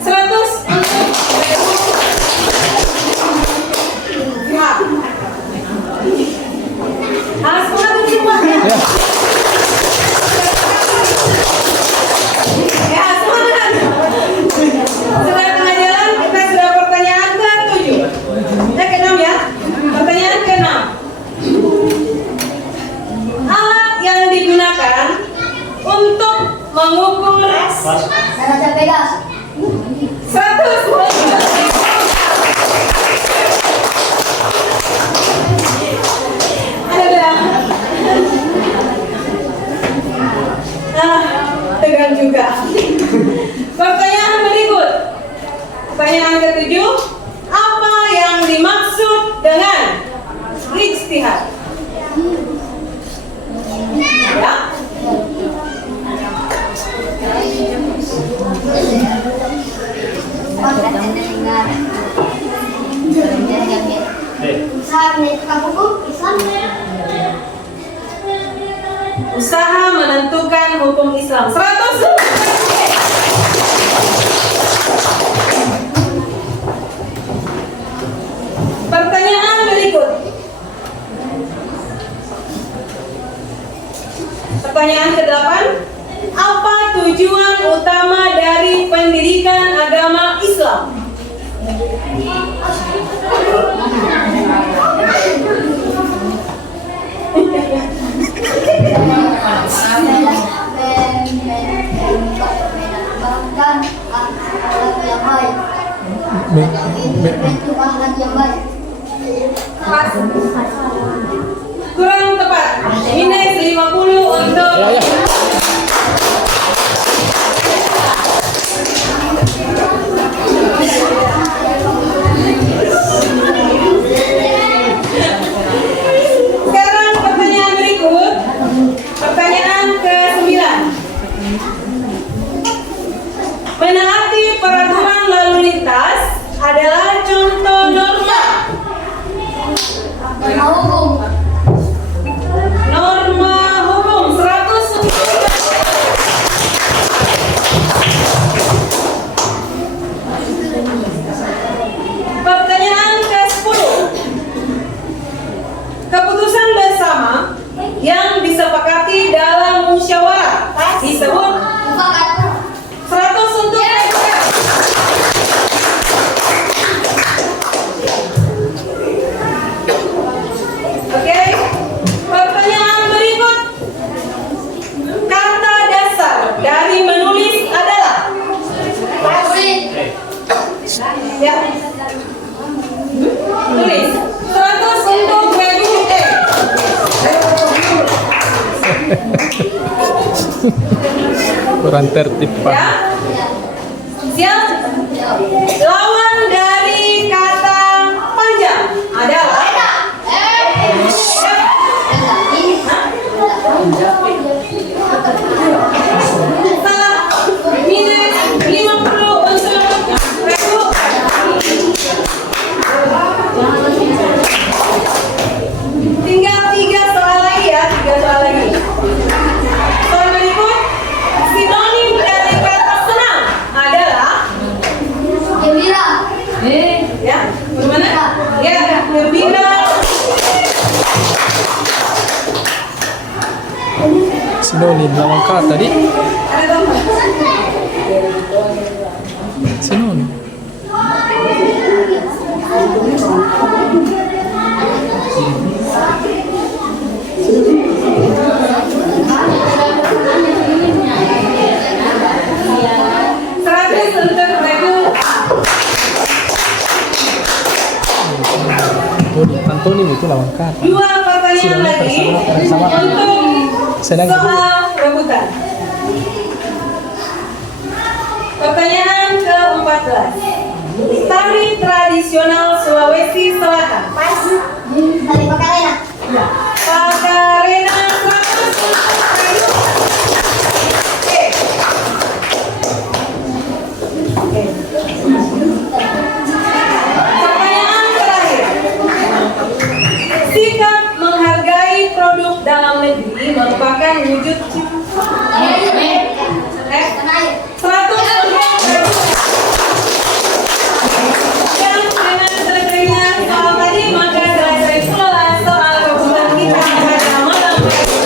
100 untuk harus mengatur semua ya. Ya. Ya, semangat. Sudah tengah jalan, kita sudah pertanyaan ke-7. Kita ke-6 ya. Pertanyaan ke-6. Alat yang digunakan untuk mengukur Sanada pegas. 100. Tegang juga. Pertanyaan berikut. Pertanyaan ke-7. Apa yang dimaksud dengan ijtihad? Ya. Usaha menentukan hukum Islam. Usaha menentukan hukum Islam. 100. Pertanyaan berikut. Pertanyaan ke-8. Apa tujuan utama dari pendidikan agama Islam? Mengembangkan akhlak yang baik. Bentuk akhlak yang baik. Kurang tepat. Minus 50 untuk Ya, ya. Sekarang pertanyaan berikut. Pertanyaan ke-9. Menaati peraturan lalu lintas adalah contoh norma. Norma hukum. Norma hukum 100 untuk pertanyaan ke-10. Keputusan bersama yang disepakati dalam musyawarah disebut Mufakat. 100 untuk Oke. Pertanyaan berikut. Kata dasar dari menulis adalah ya. Tulis 100 untuk Webu E. Kurang tertib, Pak. Ya. Siap. Lawan dari kata panjang adalah salah. Minus 50 untuk Webu. Tinggal 3 soal lagi ya, 3 soal lagi. Soal berikut, sinonim dari kata senang adalah Gembira. ya, bagaimana? Ya, gembira. Sinonim lawan kata tadi. Ada tambah. Sinonim. Seratus untuk Webu. Antonim itu lawan kata. 2 pertanyaan Sinonim lagi sama. untuk Sedang soal rebutan. Pertanyaan ke-14. Tari tradisional Sulawesi Selatan. Pas. Tali Macarena. Pakarena 100 untuk Webu. Oke. Pertanyaan terakhir. Sikap menghargai produk dalam negeri merupakan wujud Dengan selesainya soal tadi, maka selesai pula soal kebutuhan kita pada malam hari.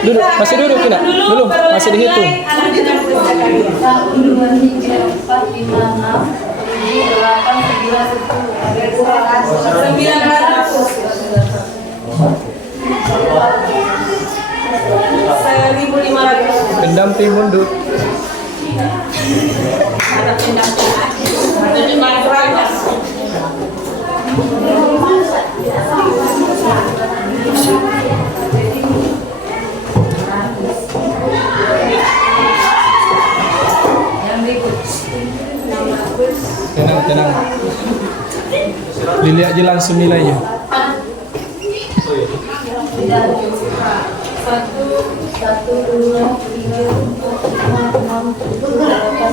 Duduk, masih duduk tidak? Belum, masih dihitung. 1.500. Pendamping mundur. Ini manfaat. Tenang, tenang. Dilihat je langsung nilainya. Satu, dua, tiga, empat, lima, enam, tujuh, delapan,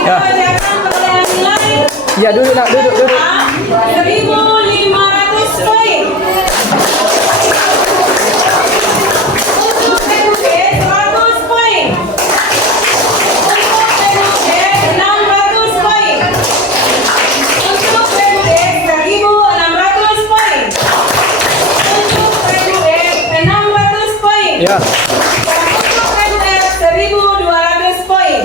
Kita bacakan perolehan nilai. Ya, duduk nak, duduk. 1.500 poin. Untuk PUB 100 poin. Untuk PUB 600 poin. Untuk PUB 1.600 poin. Untuk PUB 600 poin. Ya. Untuk PUB 1.200 poin.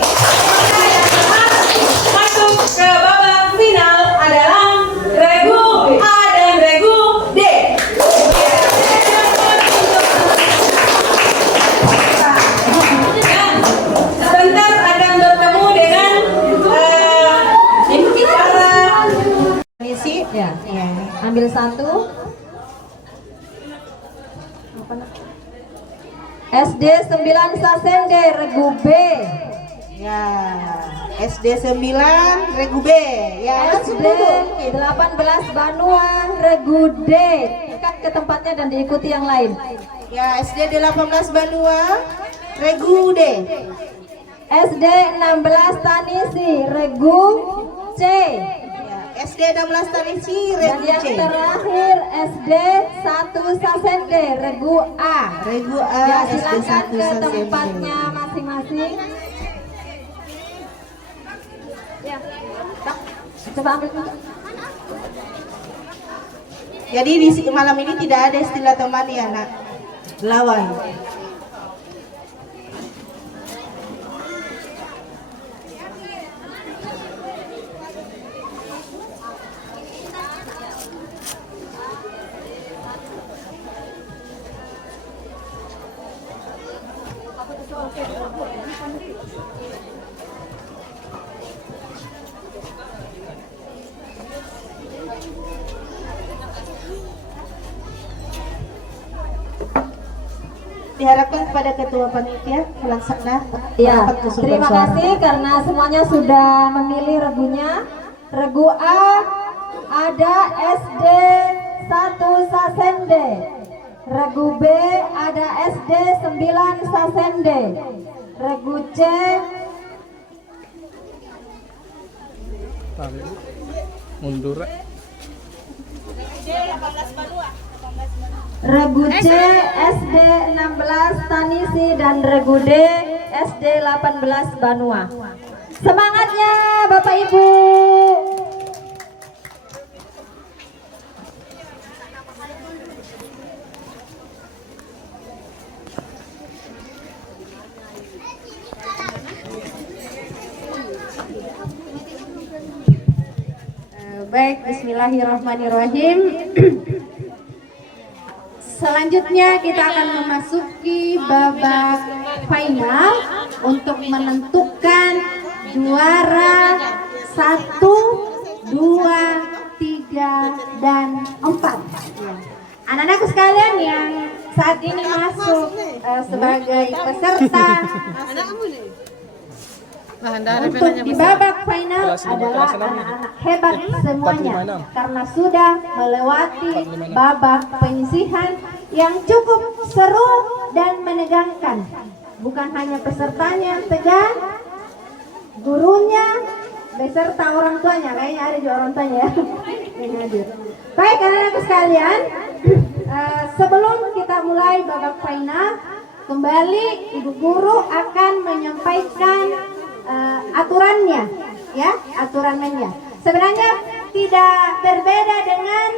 Masuk ke babak final adalah regu A dan regu D. Sebentar akan bertemu dengan para misi ya. Ambil satu. SD 9 Sasende Regu B. Ya, SD 9 Regu B. Ya, langsung SD duduk. 18 Banua Regu D. Dekat ke tempatnya dan diikuti yang lain. Ya, SD 18 Banua Regu D. SD 16 Tanisi Regu C. Ya, SD 16 Tanisi Dan Regu yang C. terakhir SD 1 Sasende Regu A. Regu A Ya, SD silakan 1 ke Sasende. tempatnya masing-masing. Ya. Coba ambil juga. Jadi di malam ini tidak ada istilah teman ya, Nak. Lawan. Diharapkan kepada ketua panitia pelaksana Ya, rapat kesuruhan terima suara. kasih karena semuanya sudah memilih regunya. Regu A ada SD 1 Sasende. Regu B ada SD 9 Sasende. Regu C Mundur. Regu C SD 16 Tanisi dan Regu D SD 18 Banua. Semangatnya Bapak Ibu. Baik, bismillahirrahmanirrahim. Selanjutnya kita akan memasuki babak final untuk menentukan juara 1, 2, 3, dan 4. Ya. Anak-anakku sekalian yang saat ini masuk sebagai peserta untuk di babak final adalah anak-anak hebat semuanya karena sudah melewati babak penyisihan yang cukup seru dan menegangkan. Bukan hanya pesertanya yang tegang, gurunya beserta orang tuanya, kayaknya ada juga orang tuanya ya yang hadir. Baik anak-anak sekalian, sebelum kita mulai babak final, kembali ibu guru akan menyampaikan aturannya, ya, aturan mainnya. Sebenarnya tidak berbeda dengan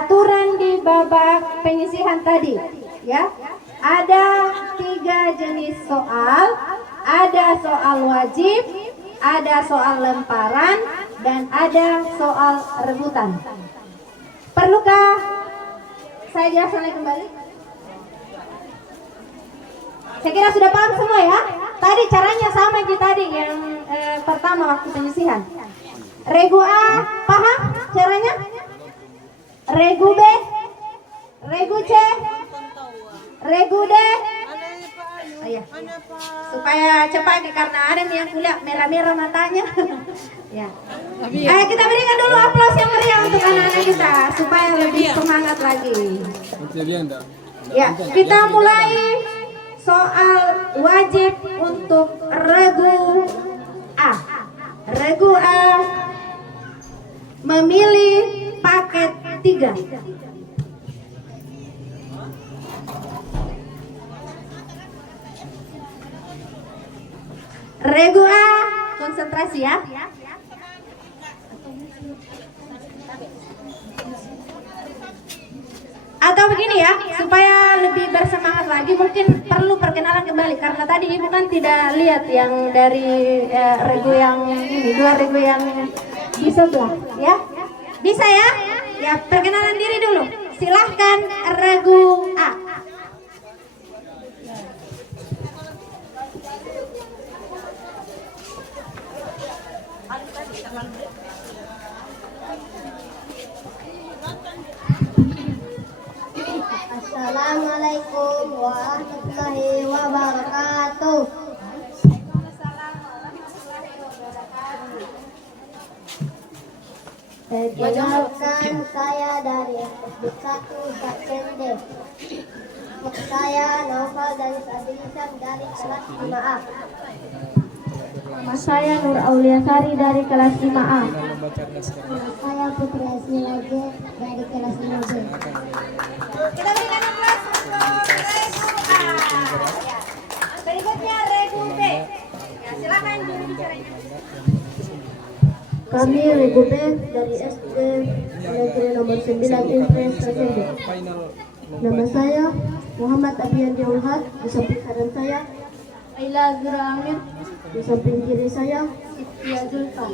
aturan di babak penyisihan tadi, ya. Ada 3 jenis soal, ada soal wajib, ada soal lemparan, dan ada soal rebutan. Perlukah saya jelaskan kembali? Saya kira sudah paham semua ya. Tadi caranya sama aja tadi yang pertama waktu penyisihan. Regu A paham caranya? Regu B, regu C, regu D. Oh, iya. Supaya cepat karena ada yang kuliah merah-merah matanya. Ya. Kita berikan dulu aplaus yang meriah untuk anak-anak kita supaya lebih semangat lagi. Ya, kita mulai soal wajib untuk regu A. Regu A memilih paket 3. Regu A, konsentrasi ya. Atau begini ya, supaya lebih bersemangat lagi, mungkin perlu perkenalan kembali karena tadi ibu kan tidak lihat yang dari regu yang ini, 2 regu yang di sebelah, ya. Bisa ya? Ya, perkenalan diri dulu. Silahkan regu A. Assalamualaikum warahmatullahi wabarakatuh. Perkenalkan, saya dari SD1 Satende. Saya Naufal dari Sadilisan dari kelas 5A. Nama saya Nur Auliasari dari kelas 5A. Saya Putri Asmilaje dari kelas 5B. Kita berikan aplaus untuk regu A. Ya. Berikutnya regu B. Ya, silakan juru bicaranya. Kami regu B dari SD Negeri nomor 9 Impres Rasende. Nama saya Muhammad Abiyandi Ulhad, di samping kanan saya Aila Zura Amir, di samping kiri saya Sifia Zulfa.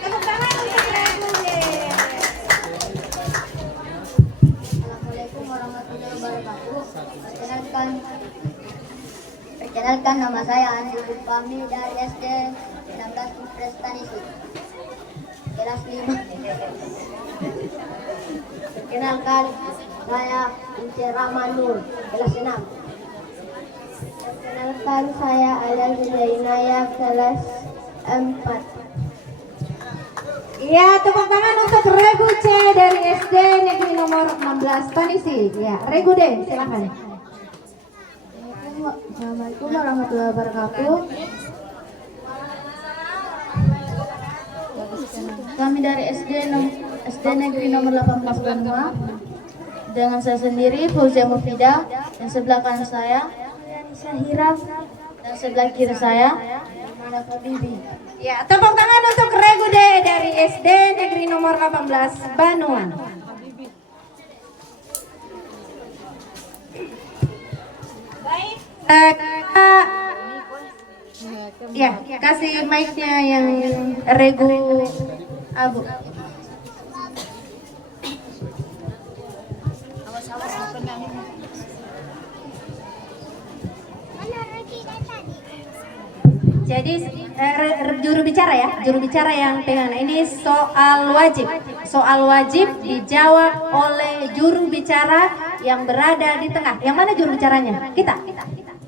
Tepuk tangan untuk regu B. Assalamualaikum warahmatullahi wabarakatuh. Perkenalkan nama saya Anil Fahmi dari SD 16 Impres Tanisi, kelas 5. Perkenalkan saya Ince Rahman Nur, kelas 6. Perkenalkan saya Al-Azizah Inaya, kelas 4. Ya, tepuk tangan untuk regu C dari SD Negeri nomor 16 Tanisi. Ya, regu D, silakan. Assalamualaikum warahmatullahi wabarakatuh. Kami dari SD Negeri nomor 18 Banua. Dengan saya sendiri Fauzia Mufida, dan sebelah kanan saya Yanisa Hiram, dan sebelah kiri saya Mana Bibi. Ya, tepuk tangan untuk regu D dari SD Negeri nomor 18 Banua. Baik. Ya, kasih mic-nya yang regu abu. Jadi juru bicara ya, juru bicara yang pegang. Ini soal wajib. Soal wajib dijawab oleh juru bicara yang berada di tengah. Yang mana juru bicaranya? Kita.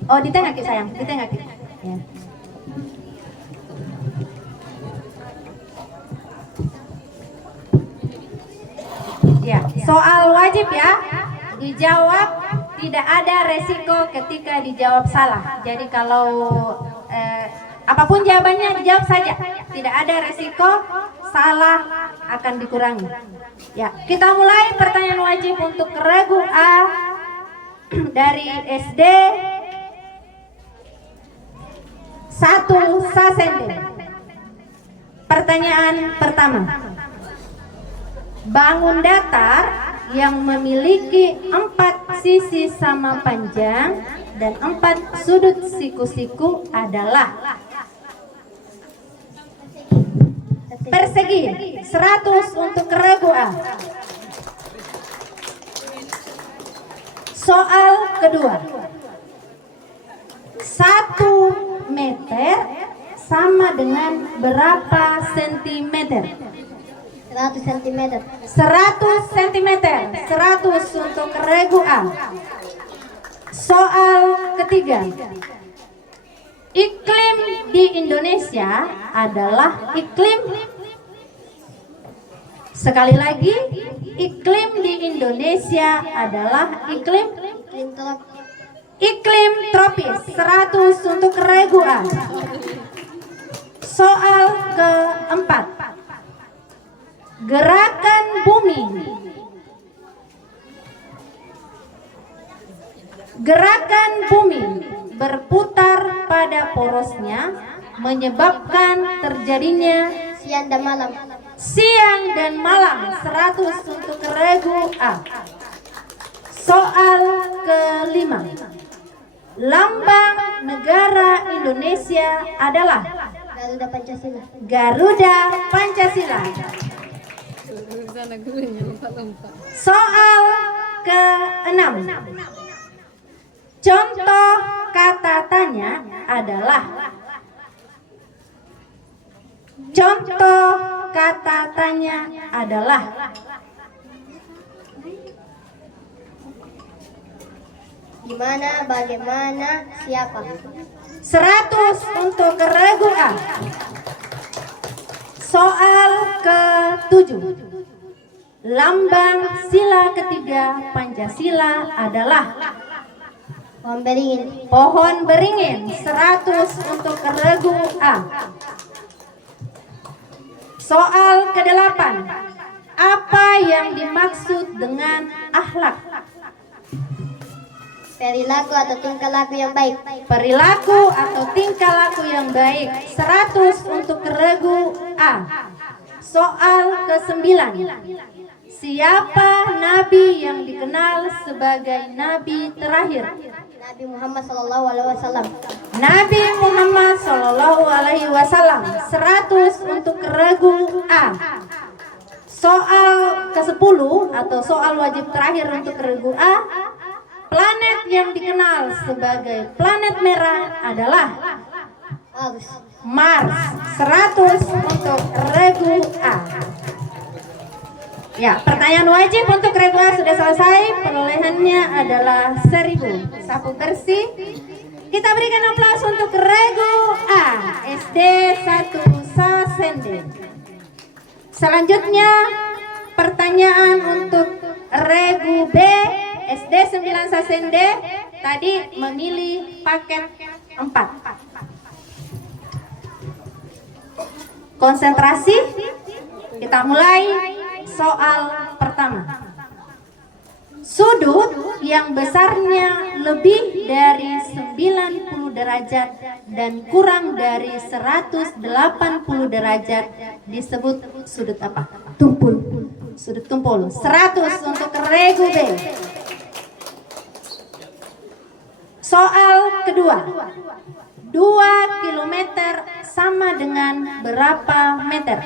Oh, di tengah Ki sayang, di tengah Ki. Ya. Ya, soal wajib ya. Dijawab, tidak ada resiko ketika dijawab salah. Jadi kalau apapun jawabannya dijawab saja. Tidak ada resiko salah akan dikurangi. Ya, kita mulai pertanyaan wajib untuk regu A dari SD 1 Sasende. Pertanyaan pertama. Bangun datar yang memiliki 4 sisi sama panjang dan 4 sudut siku-siku adalah persegi. 100 untuk regu A. Soal kedua. 1 meter sama dengan berapa sentimeter? 100 cm. 100 cm. 100 untuk regu A. Soal ketiga. Iklim di Indonesia adalah iklim, sekali lagi, iklim di Indonesia adalah iklim tropis. 100 untuk regu A. Soal keempat. Gerakan bumi. Gerakan bumi berputar pada porosnya menyebabkan terjadinya Siang dan malam. siang dan malam. 100 untuk regu A. Soal kelima. Lambang negara Indonesia adalah Garuda Pancasila. Garuda Pancasila. Soal ke-6. Contoh kata tanya adalah Gimana, bagaimana, siapa? 100 untuk regu A. Soal ke-7. Lambang sila ketiga Pancasila adalah Pohon beringin. pohon beringin. 100 untuk regu A. Soal ke-8. Apa yang dimaksud dengan akhlak? Perilaku atau tingkah laku yang baik. Perilaku atau tingkah laku yang baik. 100 untuk regu A. Soal ke-9. Siapa nabi yang dikenal sebagai nabi terakhir? Nabi Muhammad SAW. Nabi Muhammad Sallallahu Alaihi Wasallam. 100 untuk regu A. Soal ke-10 atau soal wajib terakhir untuk regu A. Planet yang dikenal sebagai planet merah adalah Mars. 100 untuk regu A. Ya, pertanyaan wajib untuk regu A sudah selesai. Perolehannya adalah 1000. Sapu bersih. Kita berikan aplaus untuk regu A SD 1 Sasende. Selanjutnya pertanyaan untuk regu B SD 9 Sasende. Tadi memilih paket 4. Konsentrasi. Kita mulai soal pertama. Sudut yang besarnya lebih dari 90 derajat dan kurang dari 180 derajat disebut sudut apa? Tumpul. Sudut tumpul. 100 untuk regu B. Soal kedua. 2 kilometer sama dengan berapa meter?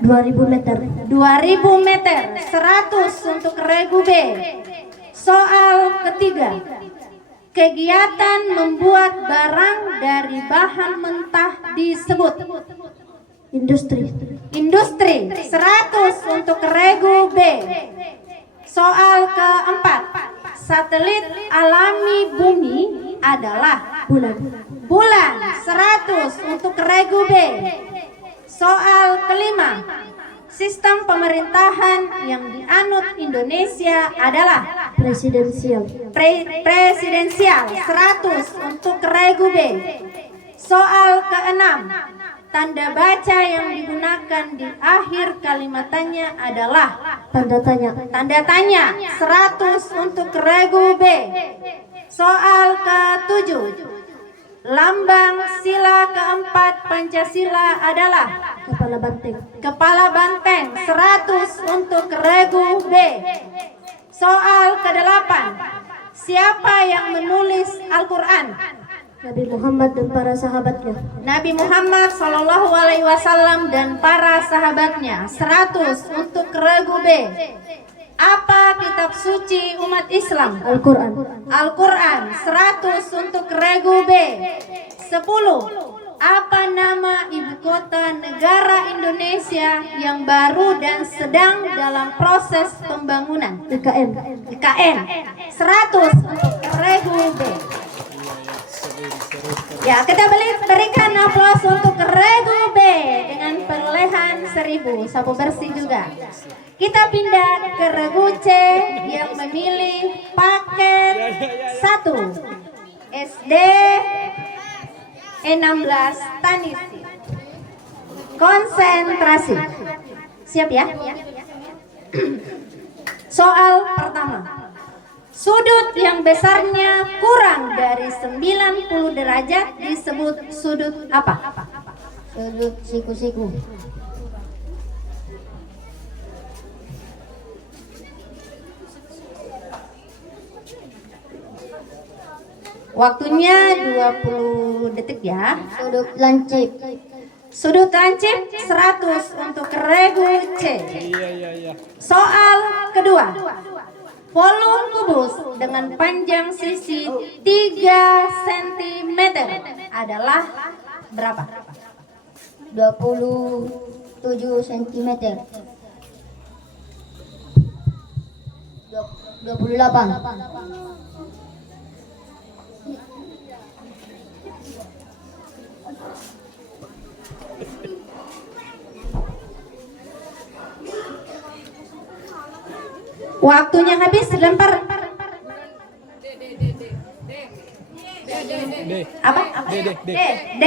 2000 meter. 2000 meter. 100 untuk regu B. Soal ketiga. kegiatan membuat barang dari bahan mentah disebut? Industri. Industri. 100 untuk regu B. Soal keempat, satelit alami bumi adalah Bulan. bulan. 100 untuk regu B. Soal kelima, sistem pemerintahan yang dianut Indonesia adalah Presidensial. presidensial. 100 untuk regu B. Soal keenam, tanda baca yang digunakan di akhir kalimatannya adalah Tanda tanya. tanda tanya. 100 untuk regu B. Soal ketujuh, lambang sila keempat Pancasila adalah Kepala banteng. kepala banteng. 100 untuk regu B. Soal kedelapan, siapa yang menulis Al-Quran? Nabi Muhammad dan para sahabatnya. Nabi Muhammad Shallallahu Alaihi Wasallam dan para sahabatnya. 100 untuk regu B. Apa kitab suci umat Islam? Al-Quran. Al-Quran. 100 untuk regu B. 10. Apa nama ibu kota negara Indonesia yang baru dan sedang dalam proses pembangunan? IKN. IKN. 100 untuk regu B. Ya, kita berikan aplaus untuk regu B dengan perolehan 1000. Sapu bersih juga. Kita pindah ke regu C yang memilih paket 1 SD 16 Tanisi. Konsentrasi. Siap ya? Soal pertama. Sudut yang besarnya kurang dari 90 derajat disebut sudut apa? Sudut siku-siku. Waktunya 20 detik ya. Sudut lancip. Sudut lancip 100 untuk regu C. Soal kedua. Volume kubus dengan panjang sisi 3 cm adalah berapa? 27 cm. 28. Waktunya habis, lempar. Apa? D.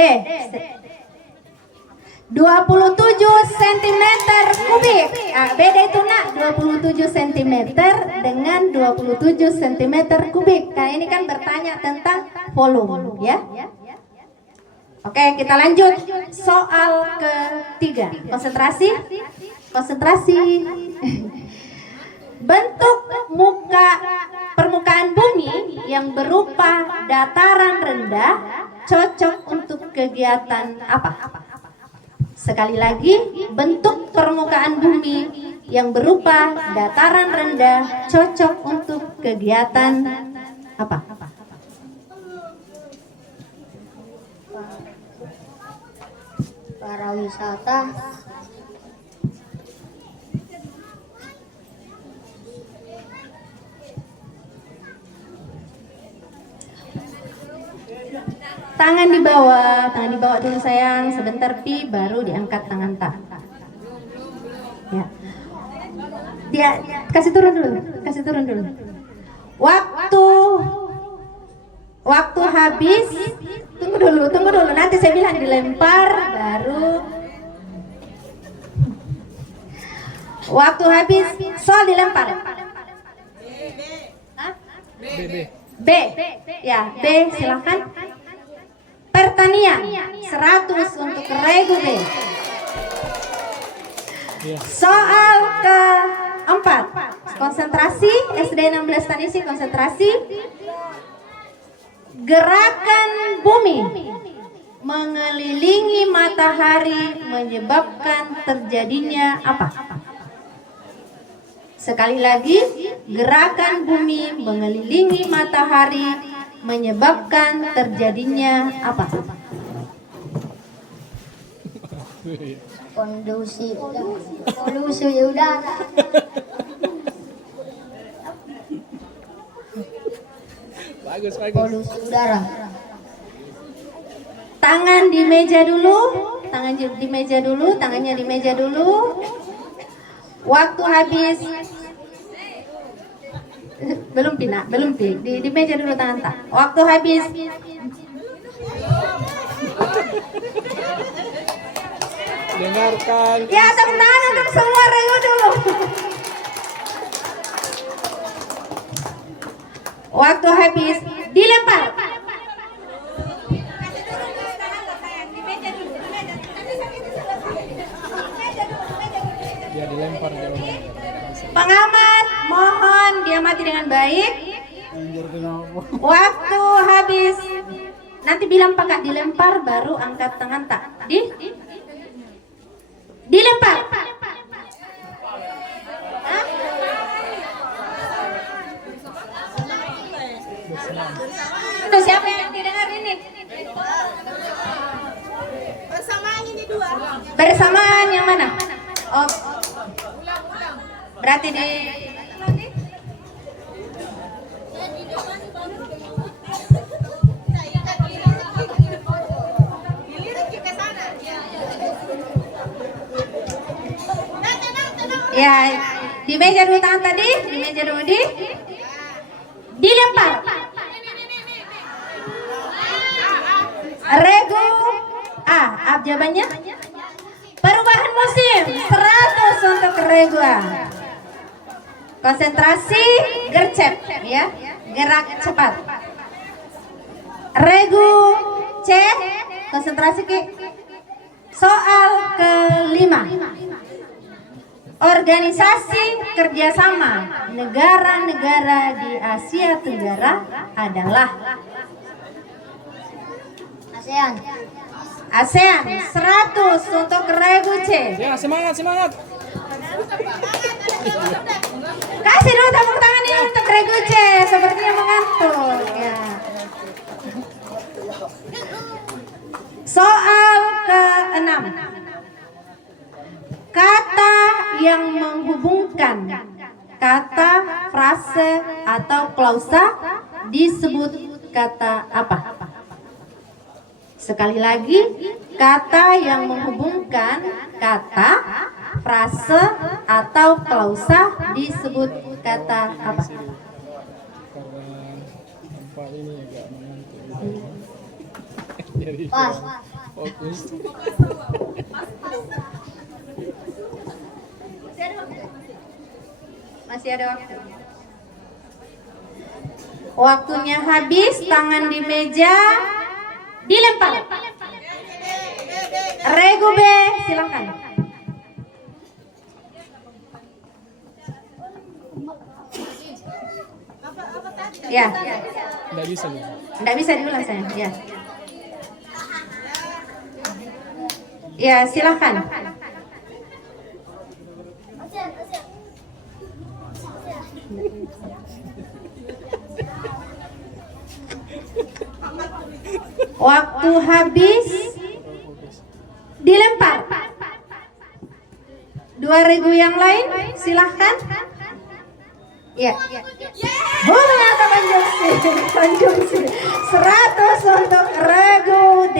27 cm kubik. Beda itu nak, 27 cm dengan 27 cm kubik. Nah, ini kan bertanya tentang volume ya. Oke, kita lanjut. Soal ketiga. Konsentrasi. Bentuk permukaan bumi yang berupa dataran rendah cocok untuk kegiatan apa? Sekali lagi, bentuk permukaan bumi yang berupa dataran rendah cocok untuk kegiatan apa? Para wisata. Tangan di bawah dulu sayang, sebentar pi, baru diangkat tangan tak. Ya. Dia kasih turun dulu. Waktu habis. Tunggu dulu, nanti saya bilang dilempar baru. Waktu habis, soal dilempar. B. Ya, B silakan. Pertanian 100 untuk regu B. Soal keempat, konsentrasi. SD 16 Tanisi, konsentrasi. Gerakan bumi mengelilingi matahari menyebabkan terjadinya apa? Sekali lagi, gerakan bumi mengelilingi matahari menyebabkan terjadinya apa? Polusi udara. Bagus, bagus. Polusi udara. Tangan di meja dulu, tangannya di meja dulu. Waktu habis. Belum Pina, belum Pi. Di meja dulu tangan tak. Waktu habis. Dengarkan. Ya, tepuk tangan untuk semua Regu dulu. Waktu habis dilempar. Ya dilempar jawabannya. Pengamat, mohon diamati dengan baik. Waktu habis. Nanti bilang pakai dilempar, baru angkat tangan tak. Dilempar. Hah? Tuh, siapa yang didengar ini? Bersamaan yang mana? Oh, berarti di ya, di meja dulu tangan tadi, di meja dulu dilempar. Regu A, jawabannya perubahan musim 100 untuk Regu A. Konsentrasi, gercep ya, gerak cepat. Regu C, konsentrasi Ki. Soal kelima. Organisasi kerjasama negara-negara di Asia Tenggara adalah ASEAN 100 untuk Regu C. Ya, semangat. Kasih dulu tepuk tangan ini untuk Regu C. Sepertinya mengantuk ya. Soal ke-6. Kata yang menghubungkan kata, frase, atau klausa disebut kata apa? Sekali lagi, kata yang menghubungkan kata, frase, atau klausa disebut kata apa? Karena tempat ini agak mengantuk. Jadi fokus. Masih ada waktu. Waktunya habis, tangan di meja, dilempar. Regu B, silakan. Ya, Nggak bisa nih. nggak bisa diulang saya. Ya, ya silakan. Waktu habis, dilempar. 2 Regu yang lain, silahkan. Ya. Bunga atau konjungsi 100 untuk Regu D.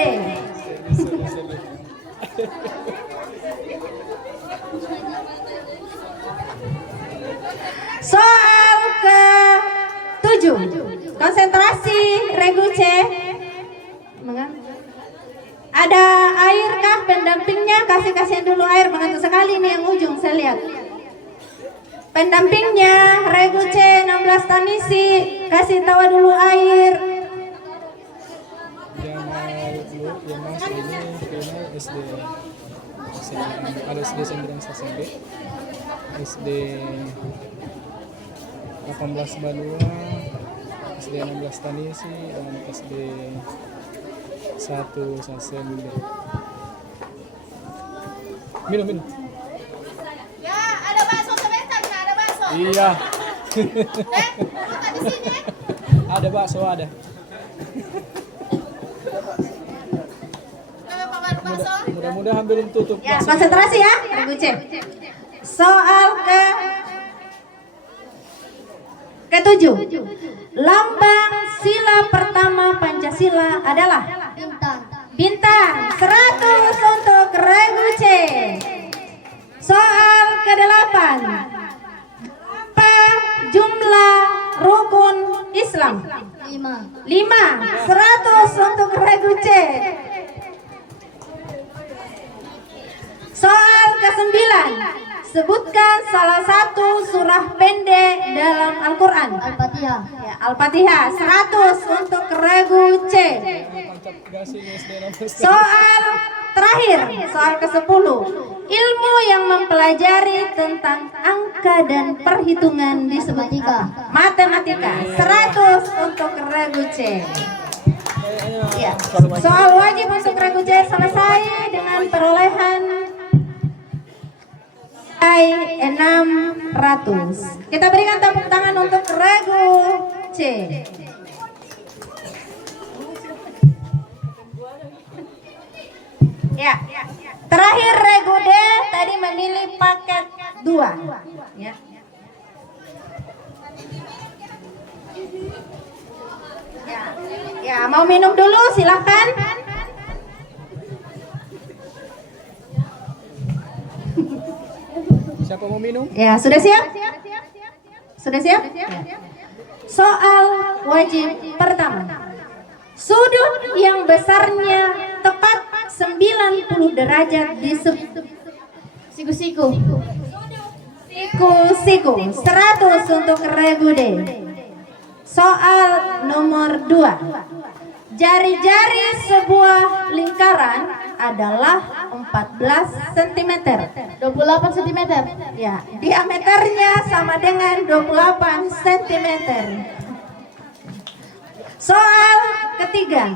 Soal ke-7. Konsentrasi Regu C. Ada air kah pendampingnya? Kasih dulu air, mengantuk sekali nih yang ujung saya lihat. Pendampingnya Regu C 16 Tanisi, kasih tawa dulu air. Yang masuk ini final SD. Ada SD 9 SMP, SD 18 Banua, SD 16 Tanisi, dan SD 1 Sasembe. Minum. Ya, ada bakso sebentar, ada bakso. Iya. Bukan di sini. Ada bakso ada. Mudah-mudahan belum tutup. Ya, konsentrasi ya, Regu C. Soal ketujuh. Lambang sila pertama Pancasila adalah Bintang. bintang. 100 untuk Regu C. Soal ke-8. Apa jumlah rukun Islam? 5. 5. 100 untuk Regu C. Soal ke-9. Sebutkan salah satu surah pendek dalam Al-Quran. Al-Fatihah. Ya, Al-Fatihah. 100 untuk Regu C. Tancap gasing SD 16. Soal terakhir, soal ke-10. Ilmu yang mempelajari tentang angka dan perhitungan disebut apa? Matematika. 100 untuk Regu C. Ya. Soal wajib untuk Regu C selesai dengan perolehan 600. Kita berikan tepuk tangan untuk Regu C. Ya. Terakhir Regu D tadi memilih paket 2. Ya. Ya, mau minum dulu silahkan. Siapa mau minum? Ya, sudah siap? Sudah siap? Ya. Soal wajib pertama. Sudut yang besarnya tepat 90 derajat disebut Siku-siku. siku-siku. 100 untuk Regu D. Soal nomor 2. Jari-jari sebuah lingkaran adalah 14 cm. 28 cm. Ya, diameternya sama dengan 28 cm. Soal ketiga.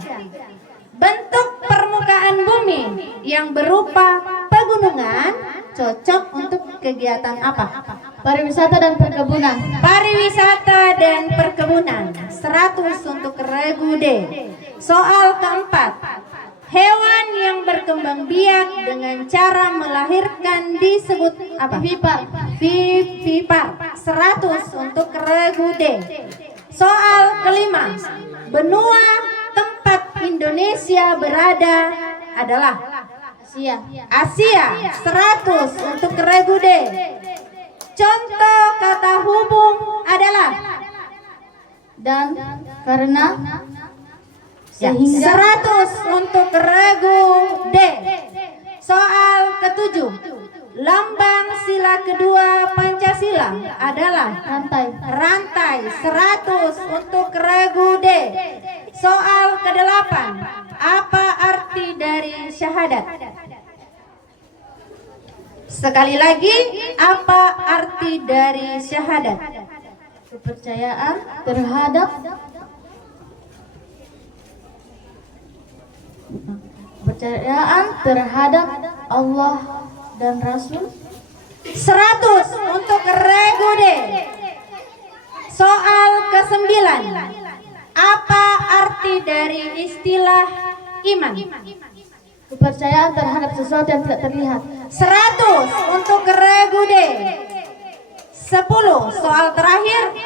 Bentuk permukaan bumi yang berupa pegunungan cocok untuk kegiatan apa? Pariwisata dan perkebunan. Pariwisata dan perkebunan. 100 untuk Regu D. Soal keempat. Hewan yang berkembang biak dengan cara melahirkan disebut apa? Vivipar. Vivipar. 100 untuk Regu D. Soal kelima. Benua tempat Indonesia berada adalah Asia. Asia. 100 untuk Regu D. Contoh kata hubung adalah Dan karena ya, sehingga 100 untuk Regu D. Soal ketujuh. Lambang sila kedua Pancasila adalah rantai. rantai. 100 untuk Regu D. Soal ke-8. Apa arti dari syahadat? Sekali lagi, apa arti dari syahadat? Kepercayaan terhadap Allah dan Rasul. 100 untuk Regu D. Soal ke-9. Apa arti dari istilah iman? Kepercayaan terhadap sesuatu yang tidak terlihat. 100 untuk Regu D. 10. Soal terakhir.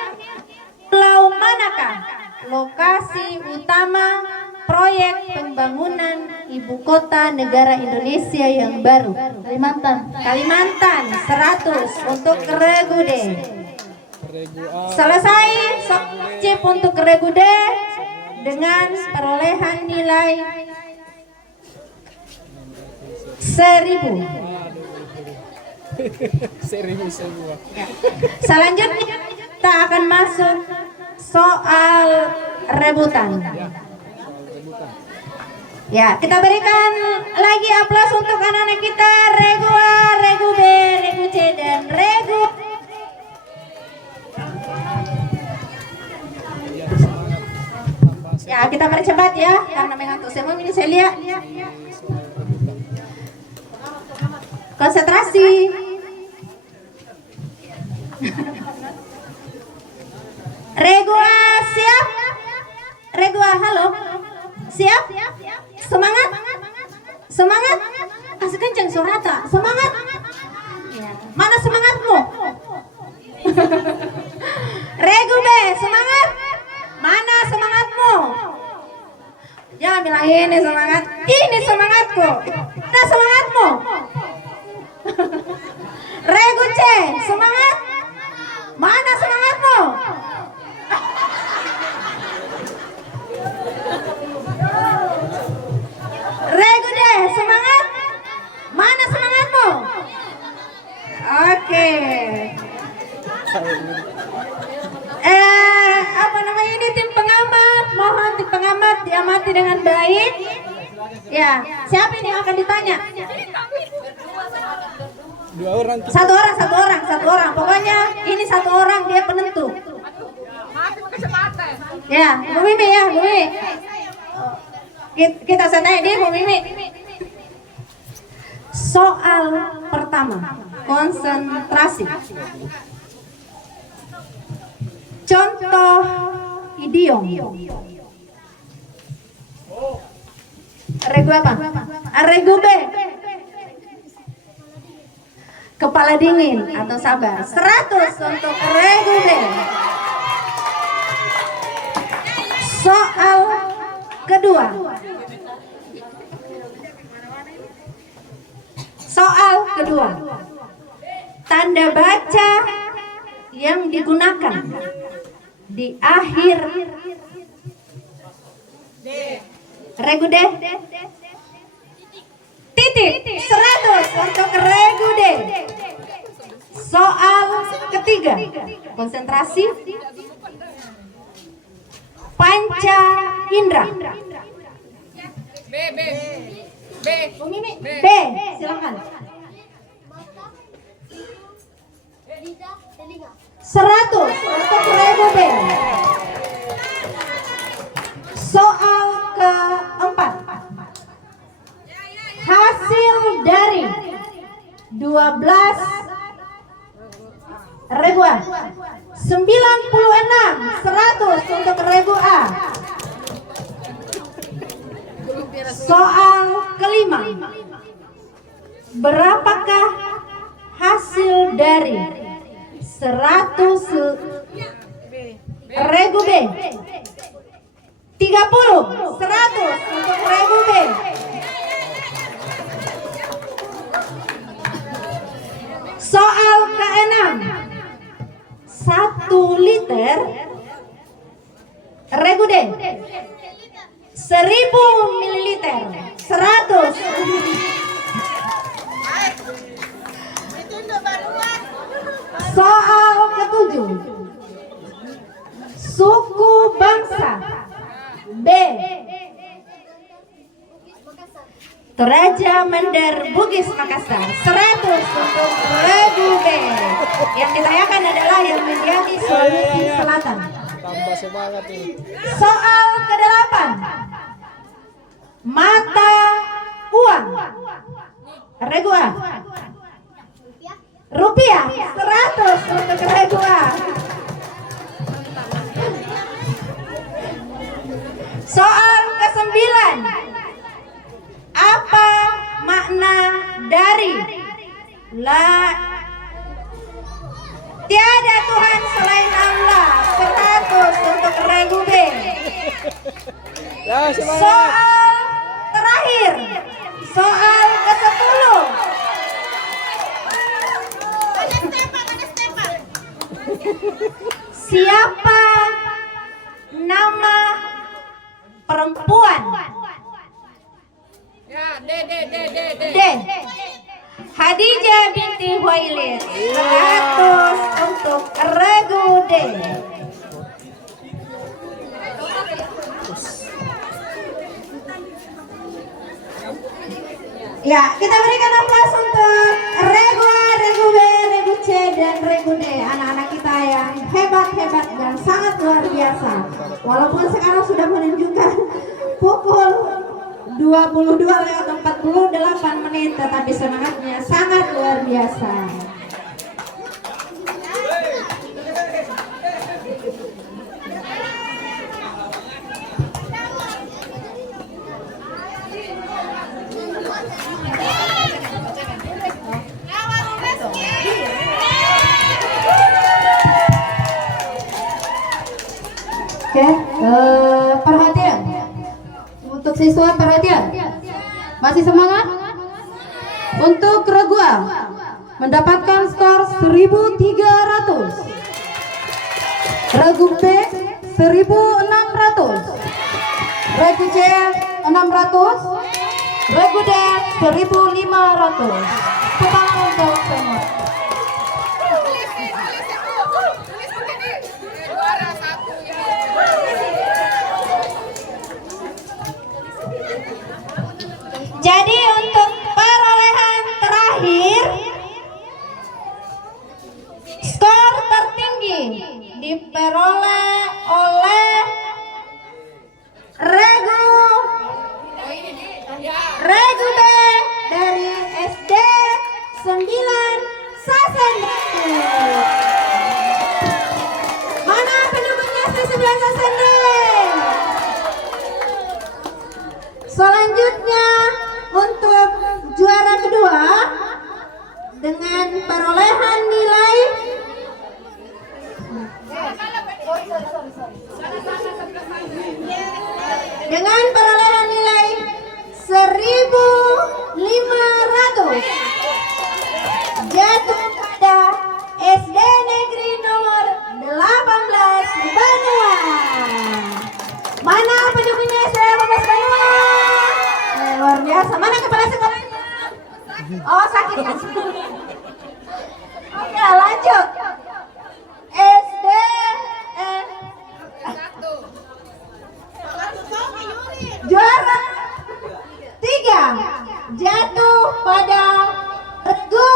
Pulau manakah lokasi utama proyek pembangunan ibu kota negara Indonesia yang baru? Kalimantan. Kalimantan. 100 untuk Regu D. Regu A. Selesai wajib untuk Regu D dengan perolehan nilai 1000. Seribu semua. Selanjutnya kita akan masuk soal rebutan. Ya, kita berikan lagi aplaus untuk anak-anak kita, Regu A, Regu B, Regu C, dan Regu. Ya, kita percepat ya, karena mengantuk semua ini saya lihat. Konsentrasi. Regu A siap? Regu A halo. Siap? Semangat? Semangat? Kasih kencang suara tak? Semangat? Mana semangatmu? Regu B, semangat? Mana semangatmu? Jangan bilang ini semangat. Ini semangatku. Nah semangatmu? Regu C, semangat? Mana semangatmu? Regu D, semangat? Mana semangatmu? Oke. Apa namanya ini tim pengamat? Mohon tim pengamat diamati dengan baik. Ya, siapa ini yang akan ditanya? 2 orang. Satu orang. Pokoknya ini 1 orang dia penentu. Ya, Bu Mimi ya, Bu Mimi. Kita tanya dia, Bu Mimi. Soal pertama, konsentrasi. Contoh idiom. Regu apa? Regu B. Kepala dingin atau sabar. 100 untuk regu B. Soal kedua. Tanda baca yang digunakan di akhir regu D. Titik. 100 untuk regu D. Soal ketiga, konsentrasi. Panca indera. B, silakan. 100 untuk regu B. Soal keempat, hasil dari 12 regu A. 96, 100 untuk regu A. Soal kelima, berapakah hasil dari 100 regu B? 30, 100 untuk regu B. Soal keenam, 1 liter regu D. 1000 mililiter. 100. Soal ketujuh, suku bangsa B. Toraja Mandar Bugis Makassar. 100 untuk regu B. Yang ditanyakan adalah yang menjadi Sulawesi Selatan. Tambah semangat ini. Soal ke-8, mata uang regu A. Rupiah. 100 untuk regu A. Soal ke-9, apa makna dari tiada Tuhan selain Allah? 100 untuk regu B. Ya, semangat. Soal terakhir, soal ke-10, siapa nama perempuan? D. Hadijah binti Huwailid. 100 untuk regu D. Ya, kita berikan aplaus untuk regu A, regu B, regu C, dan regu D. Anak-anak kita yang hebat-hebat dan sangat luar biasa. Walaupun sekarang sudah menunjukkan pukul 22:48 menit, tetapi semangatnya sangat luar biasa. Masih semangat? Untuk Regu A mendapatkan skor 1300. Regu B 1600. Regu C 600. Regu D 1500. Tepuk untuk semua. Jadi untuk perolehan terakhir, skor tertinggi diperoleh oleh Regu B dari SD 9 Sasende. Mana pendukungnya SD 9 Sasende? Selanjutnya untuk juara kedua dengan perolehan nilai nilai 1500 jatuh pada SD Negeri nomor 18 Banua. Mana pendukungnya SD 18 Banua? Luar biasa. Mana kepala sekolahnya? Oh, sakit ya? Oke, lanjut. SD juara 3 jatuh pada Regu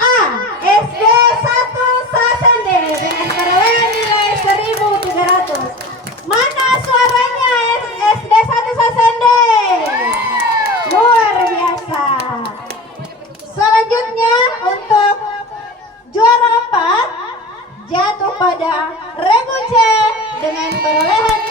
A SD 1 Sasende dengan perolehan nilai 1300. Mana suaranya SD 1 Sasende? Luar biasa. Selanjutnya untuk juara 4 jatuh pada Regu C dengan perolehan